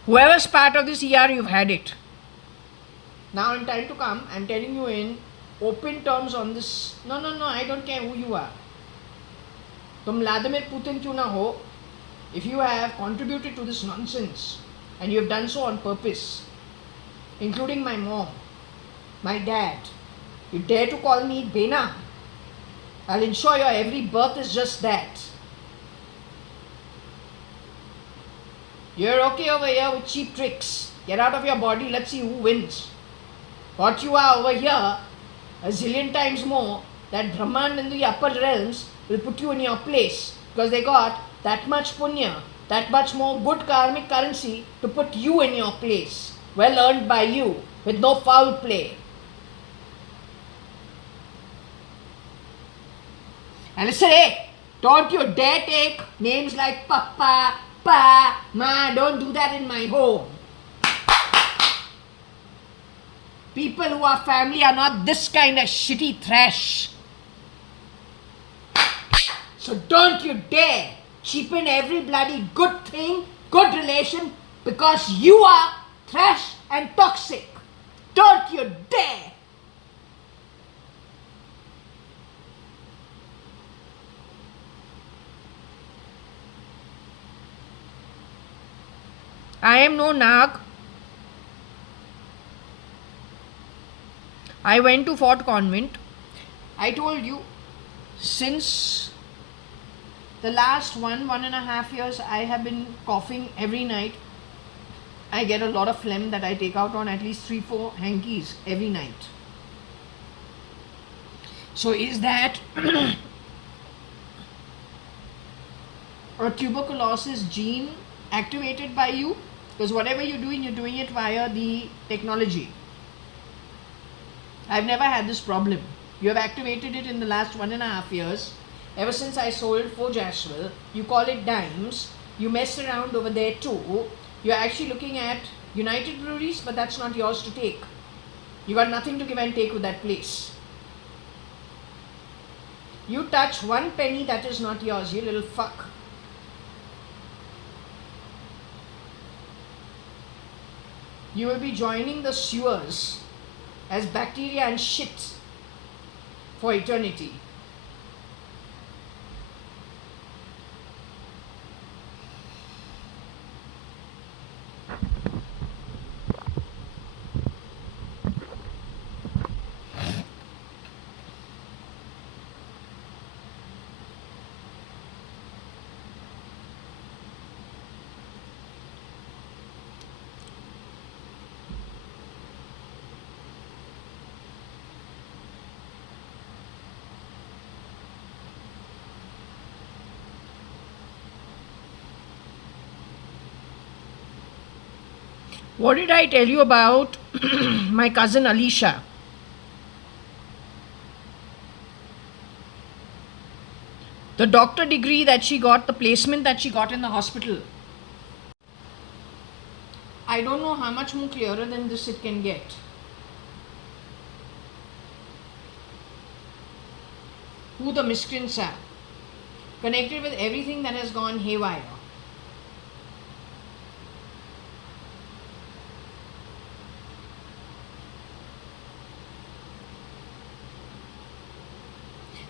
Whoever's part of this ER, you've had it. Now in time to come, I'm telling you in open terms on this. No, I don't care who you are. तुम Vladimir Putin क्यों ना हो, if you have contributed to this nonsense and you have done so on purpose, including my mom, my dad, you dare to call me Bena, I'll ensure your every birth is just that. You're okay over here with cheap tricks. Get out of your body, let's see who wins. What you are over here, a zillion times more, that Brahman in the upper realms will put you in your place because they got that much punya, that much more good karmic currency to put you in your place, well earned by you, with no foul play. And listen, hey, don't you dare take names like Papa, Pa, Ma, don't do that in my home. People who are family are not this kind of shitty trash. So don't you dare cheapen every bloody good thing, good relation, because you are trash and toxic. Don't you dare. I am no narc. I went to Fort Convent. I told you, since the last 1.5 years, I have been coughing every night. I get a lot of phlegm that I take out on at least 3-4 hankies every night. So is that a tuberculosis gene activated by you? Because whatever you're doing it via the technology. I've never had this problem. You have activated it in the last 1.5 years. Ever since I sold 4 Jaswell, you call it dimes. You mess around over there too. You're actually looking at United Breweries, but that's not yours to take. You got nothing to give and take with that place. You touch 1 penny that is not yours, you little fuck. You will be joining the sewers as bacteria and shit for eternity. What did I tell you about my cousin Alicia? The doctor degree that she got, the placement that she got in the hospital. I don't know how much more clearer than this it can get. Who the miscreants are. Connected with everything that has gone haywire.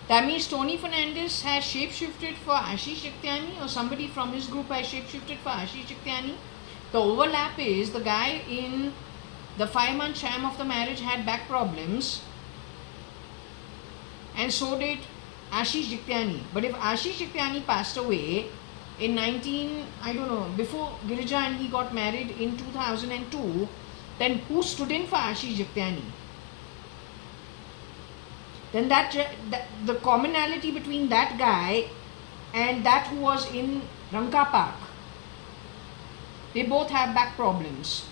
That means Tony Fernandez has shapeshifted for Ashish Jagtiani, or somebody from his group has shapeshifted for Ashish Jagtiani. The overlap is the guy in the 5-month sham of the marriage had back problems, and so did Ashish Jagtiani. But if Ashish Jagtiani passed away in before Girija and he got married in 2002, then who stood in for Ashish Jagtiani? Then the commonality between that guy and that who was in Ranka Park, they both have back problems.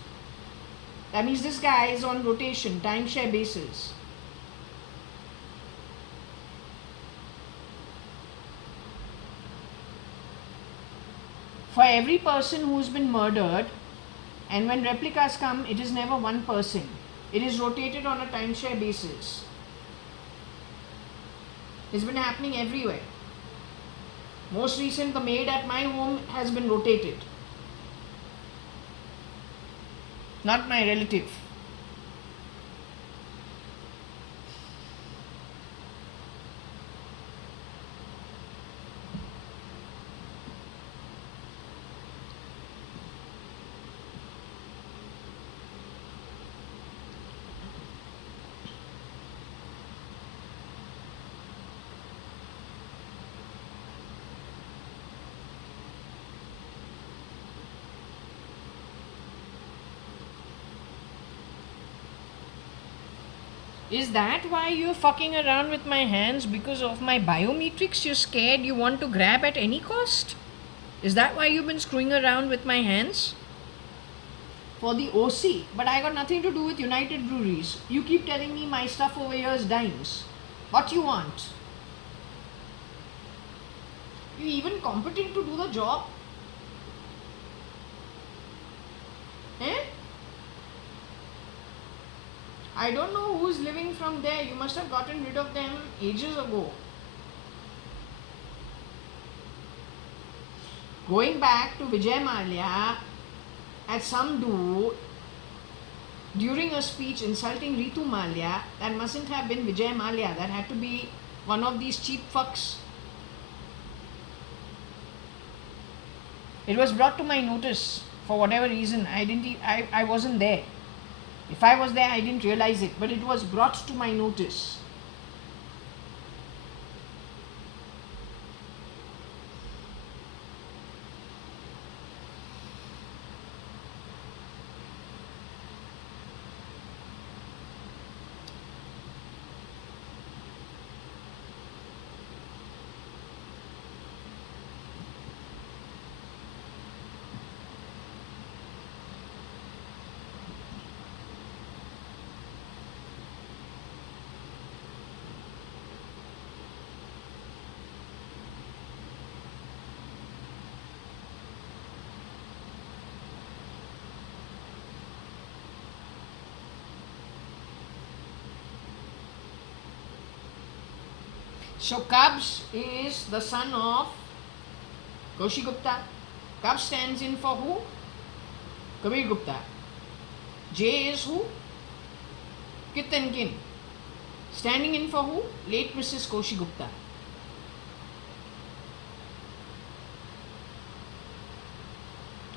That means this guy is on rotation, timeshare basis. For every person who's been murdered, and when replicas come, it is never one person. It is rotated on a timeshare basis. It's been happening everywhere. Most recent, the maid at my home has been rotated. Not my relative. Is that why you're fucking around with my hands? Because of my biometrics? You're scared you want to grab at any cost? Is that why you've been screwing around with my hands? For the OC. But I got nothing to do with United Breweries. You keep telling me my stuff over here is dimes. What you want? You even competent to do the job? Eh? I don't know who's living from there. You must have gotten rid of them ages ago. Going back to Vijay Mallya at some do during a speech insulting Ritu Mallya, that mustn't have been Vijay Mallya. That had to be one of these cheap fucks. It was brought to my notice For whatever reason, I wasn't there. If I was there, I didn't realize it, but it was brought to my notice. So Cubs is the son of Kaushik Gupta. Cubs stands in for who? Kabir Gupta. J is who? Kith and kin. Standing in for who? Late Mrs. Kaushik Gupta.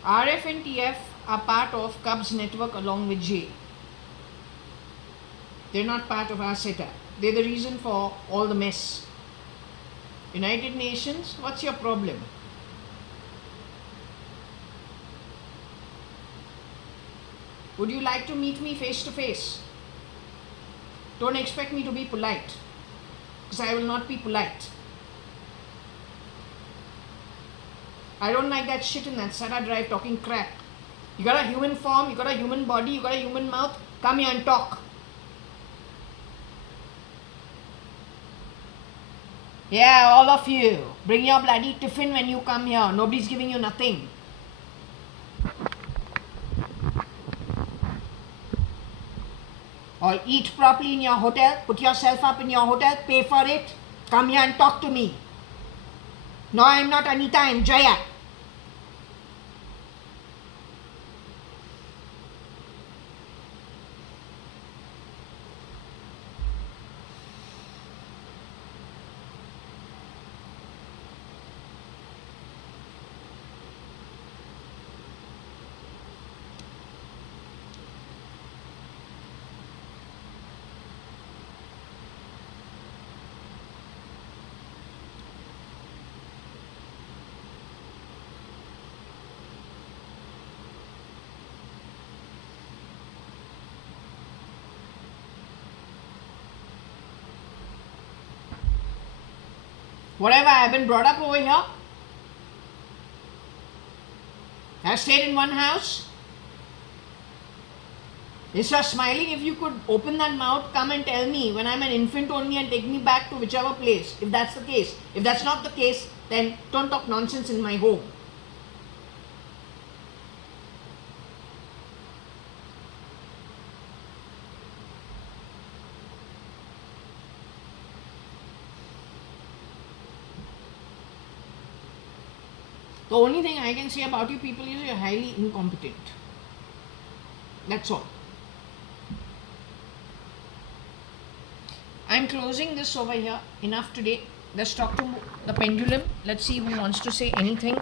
RF and TF are part of Cubs network along with J. They're not part of our setup. They're the reason for all the mess. United Nations, what's your problem? Would you like to meet me face to face? Don't expect me to be polite, because I will not be polite. I don't like that shit in that Sarah Drive talking crap. You got a human form, you got a human body, you got a human mouth, come here and talk. Yeah, all of you, bring your bloody tiffin when you come here. Nobody's giving you nothing. Or eat properly in your hotel, put yourself up in your hotel, pay for it, come here and talk to me. No, I'm not Anita, I'm Jaya. Whatever, I've been brought up over here. I've stayed in one house. Instead of smiling, if you could open that mouth, come and tell me when I'm an infant only and take me back to whichever place, if that's the case. If that's not the case, then don't talk nonsense in my home. The only thing I can say about you people is you're highly incompetent. That's all. I'm closing this over here. Enough today. Let's talk to the pendulum. Let's see who wants to say anything.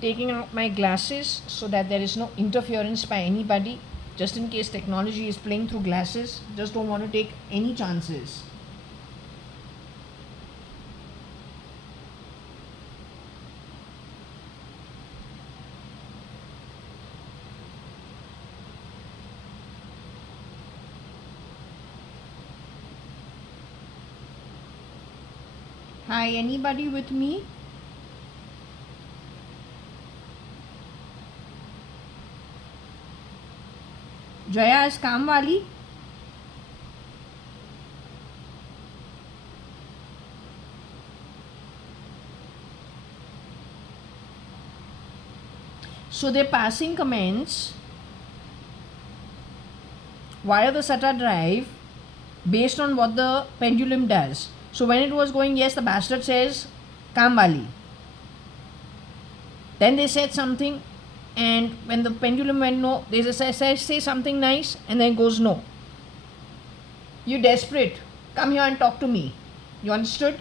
Taking out my glasses so that there is no interference by anybody, just in case technology is playing through glasses. Just don't want to take any chances. Hi, anybody with me? Jaya is काम वाली. So they're passing comments via the SATA drive based on what the pendulum does. So when it was going, yes, the bastard says काम वाली. Then they said something and when the pendulum went no, they say something nice and then goes no. You're desperate. Come here and talk to me. You understood?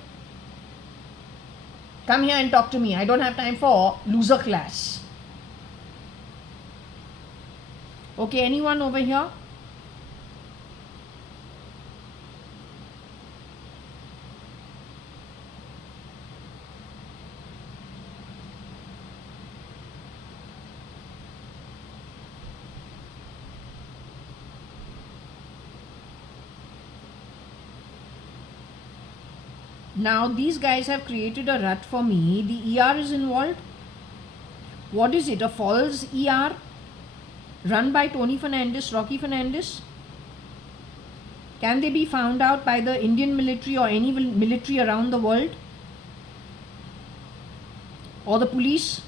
Come here and talk to me. I don't have time for loser class. Okay, anyone over here? Now these guys have created a rut for me. The ER is involved. What is it? A false ER run by Tony Fernandez, Rocky Fernandez? Can they be found out by the Indian military or any military around the world? Or the police?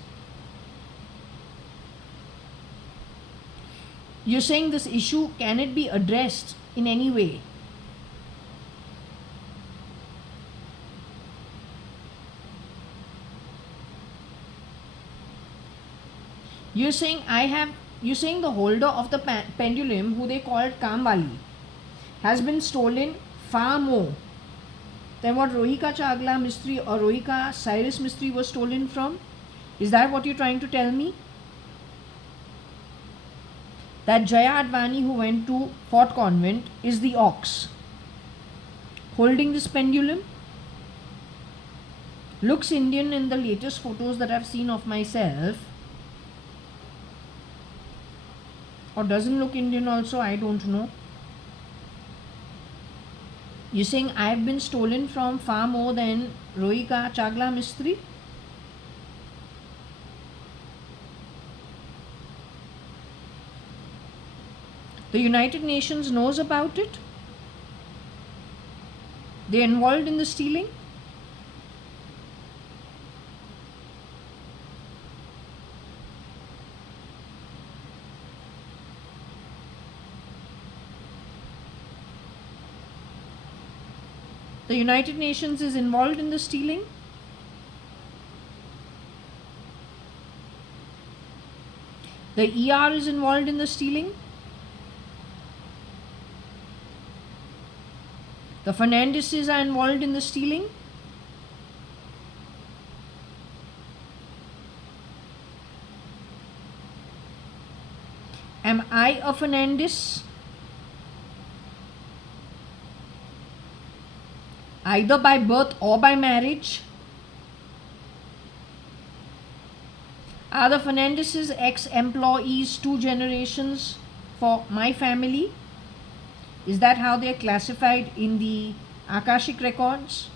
You're saying this issue, can it be addressed in any way? You're saying the holder of the pendulum, who they called Kamwali, has been stolen far more than what Rohika Chagla Mistry or Rohika Cyrus Mistry was stolen from? Is that what you're trying to tell me? That JAYA.ADVANI, who went to Fort Convent, is the ox holding this pendulum? Looks Indian in the latest photos that I've seen of myself. Or doesn't look Indian also, I don't know. You're saying I've been stolen from far more than Rohika Chagla Mistry? The United Nations knows about it? They're involved in the stealing? The United Nations is involved in the stealing? The ER is involved in the stealing? The Fernandezes are involved in the stealing? Am I a Fernandez? Either by birth or by marriage? Are the Fernandezes ex-employees 2 generations for my family? Is that how they are classified in the Akashic records?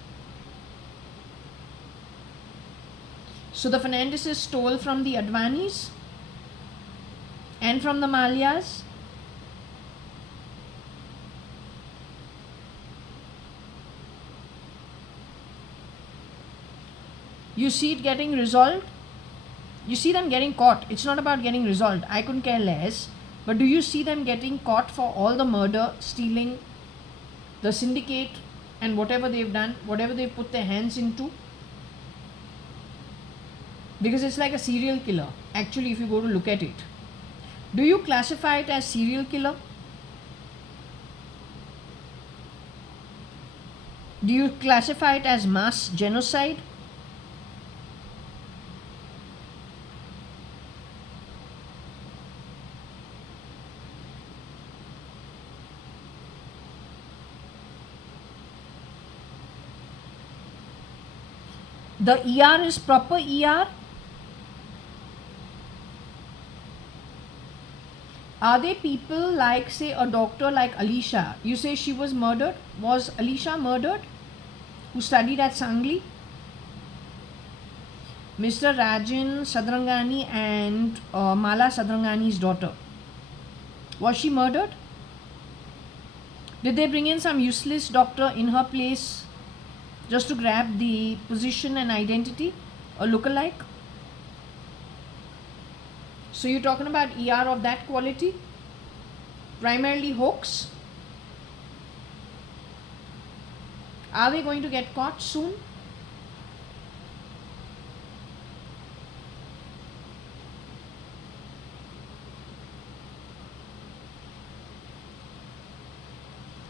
So the Fernandezes stole from the Advanis and from the Malyas? You see it getting resolved? You see them getting caught. It's not about getting resolved. I couldn't care less. But do you see them getting caught for all the murder, stealing, the syndicate, and whatever they've done, whatever they've put their hands into? Because it's like a serial killer, actually, if you go to look at it. Do you classify it as serial killer? Do you classify it as mass genocide? The ER is proper ER? Are they people like, say, a doctor like Alisha? You say she was murdered. Was Alisha murdered? Who studied at Sangli? Mr. Rajan Sadrangani and Mala Sadrangani's daughter. Was she murdered? Did they bring in some useless doctor in her place just to grab the position and identity? A lookalike? So you're talking about ER of that quality? Primarily hoax? Are they going to get caught soon?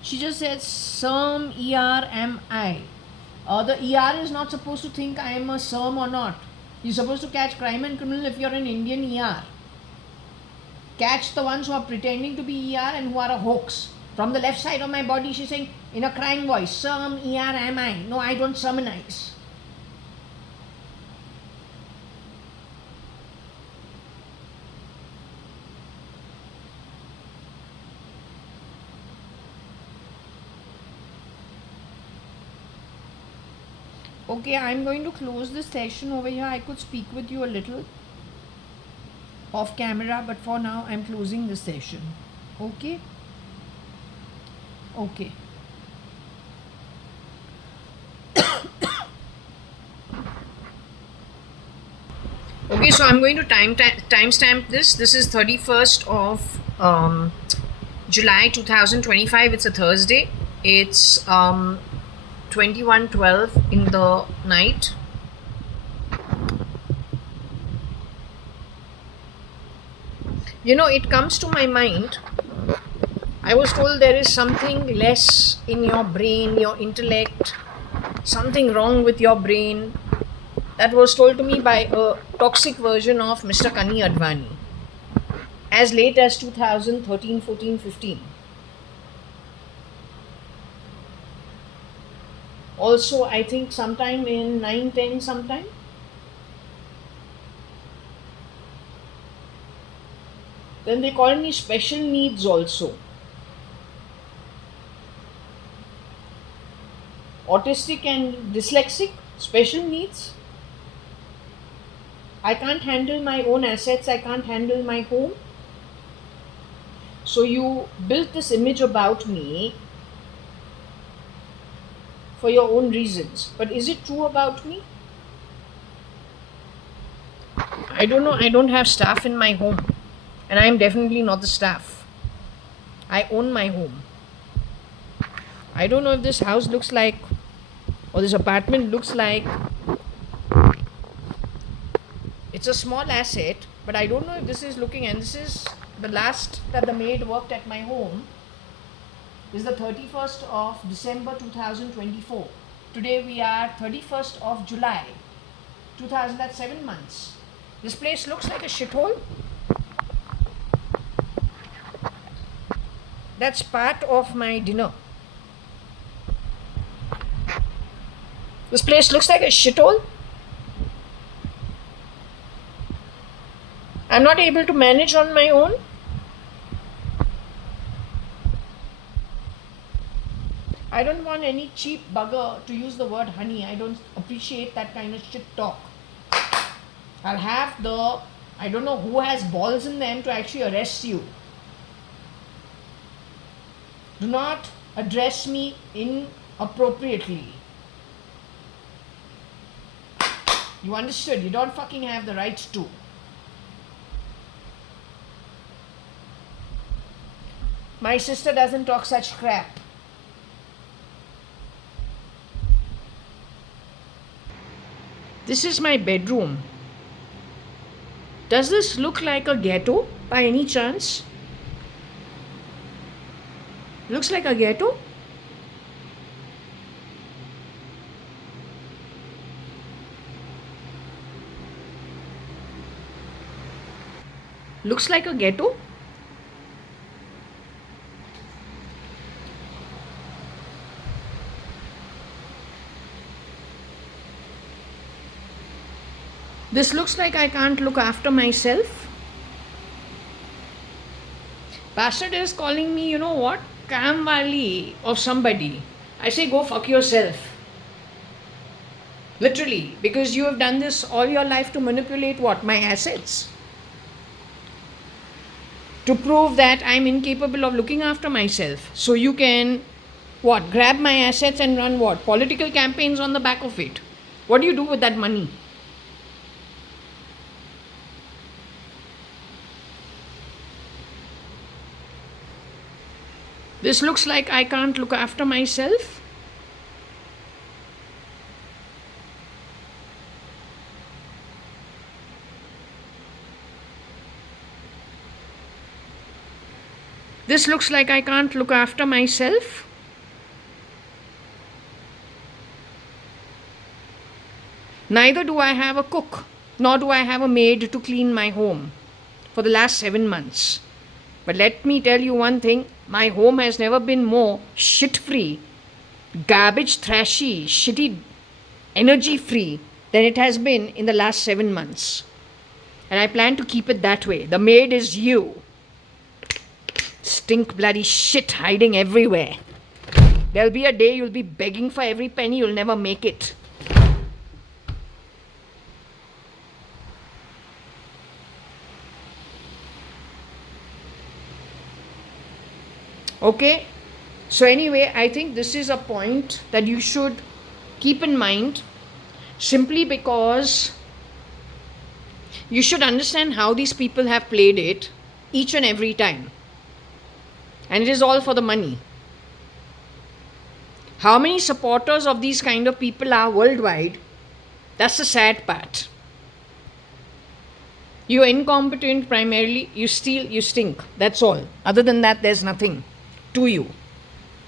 She just said some ERMI. The ER is not supposed to think I am a SERM or not. You're supposed to catch crime and criminal if you're an Indian ER. Catch the ones who are pretending to be ER and who are a hoax. From the left side of my body, she's saying in a crying voice, SERM ERMI. No, I don't sermonize. Okay, I'm going to close this session over here. I could speak with you a little off camera, but for now I'm closing this session. Okay? Okay. Okay, so I'm going to timestamp this. This is 31st of July 2025. It's a Thursday. It's 21:12 in the night. You know, it comes to my mind. I was told there is something less in your brain, your intellect, something wrong with your brain. That was told to me by a toxic version of Mr. JAYA.ADVANI as late as 2013, 14, 15. Also, I think sometime in 9, 10 sometime. Then they called me special needs also. Autistic and dyslexic, special needs. I can't handle my own assets, I can't handle my home. So you built this image about me for your own reasons. But is it true about me? I don't know. I don't have staff in my home. And I am definitely not the staff. I own my home. I don't know if this house looks like, or this apartment looks like, it's a small asset, but I don't know if this is looking, and this is the last that the maid worked at my home. This is the 31st of December 2024. Today we are 31st of July 2000, that's 7 months. This place looks like a shithole. That's part of my dinner. This place looks like a shithole. I'm not able to manage on my own. I don't want any cheap bugger to use the word honey. I don't appreciate that kind of shit talk. I'll have the, I don't know who has balls in them to actually arrest you. Do not address me inappropriately. You understood? You don't fucking have the right to. My sister doesn't talk such crap. This is my bedroom. Does this look like a ghetto by any chance? Looks like a ghetto? Looks like a ghetto? This looks like I can't look after myself. Bastard is calling me, you know what? Kamwali of somebody. I say go fuck yourself. Literally. Because you have done this all your life to manipulate what? My assets. To prove that I'm incapable of looking after myself. So you can, what? Grab my assets and run what? Political campaigns on the back of it. What do you do with that money? This looks like I can't look after myself. This looks like I can't look after myself. Neither do I have a cook, nor do I have a maid to clean my home for the last 7 months. But let me tell you one thing, my home has never been more shit-free, garbage, trashy, shitty, energy-free than it has been in the last 7 months. And I plan to keep it that way. The maid is you. Stink bloody shit hiding everywhere. There'll be a day you'll be begging for every penny, you'll never make it. Okay? So anyway, I think this is a point that you should keep in mind, simply because you should understand how these people have played it each and every time. And it is all for the money. How many supporters of these kind of people are worldwide? That's the sad part. You're incompetent primarily, you steal, you stink. That's all. Other than that, there's nothing to you.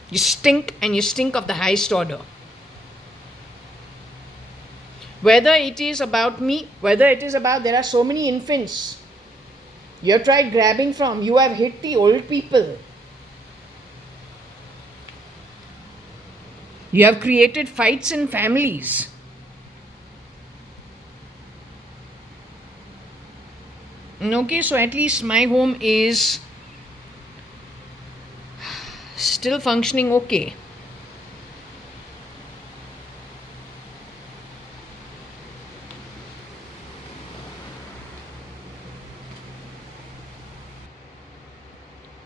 You stink, and you stink of the highest order. Whether it is about me, whether it is about, there are so many infants you have tried grabbing from, you have hit the old people. You have created fights in families. Okay, so at least my home is still functioning okay.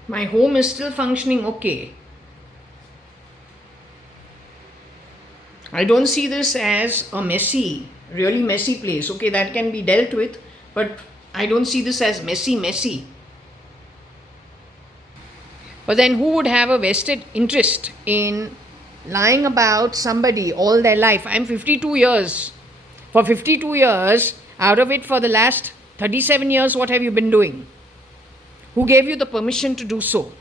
My home is still functioning okay. I don't see this as a messy, really messy place. Okay, that can be dealt with, but I don't see this as messy. But then who would have a vested interest in lying about somebody all their life? I'm 52 years. For 52 years, out of it for the last 37 years, what have you been doing? Who gave you the permission to do so?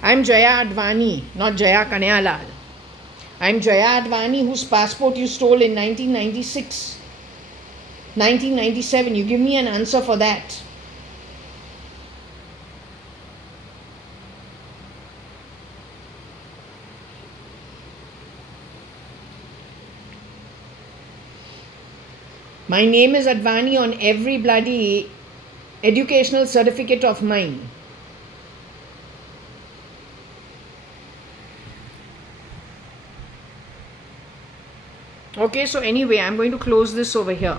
I'm JAYA.ADVANI, not Jaya Kanayalal. I'm JAYA.ADVANI, whose passport you stole in 1996, 1997. You give me an answer for that. My name is Advani on every bloody educational certificate of mine. Okay, so anyway, I'm going to close this over here.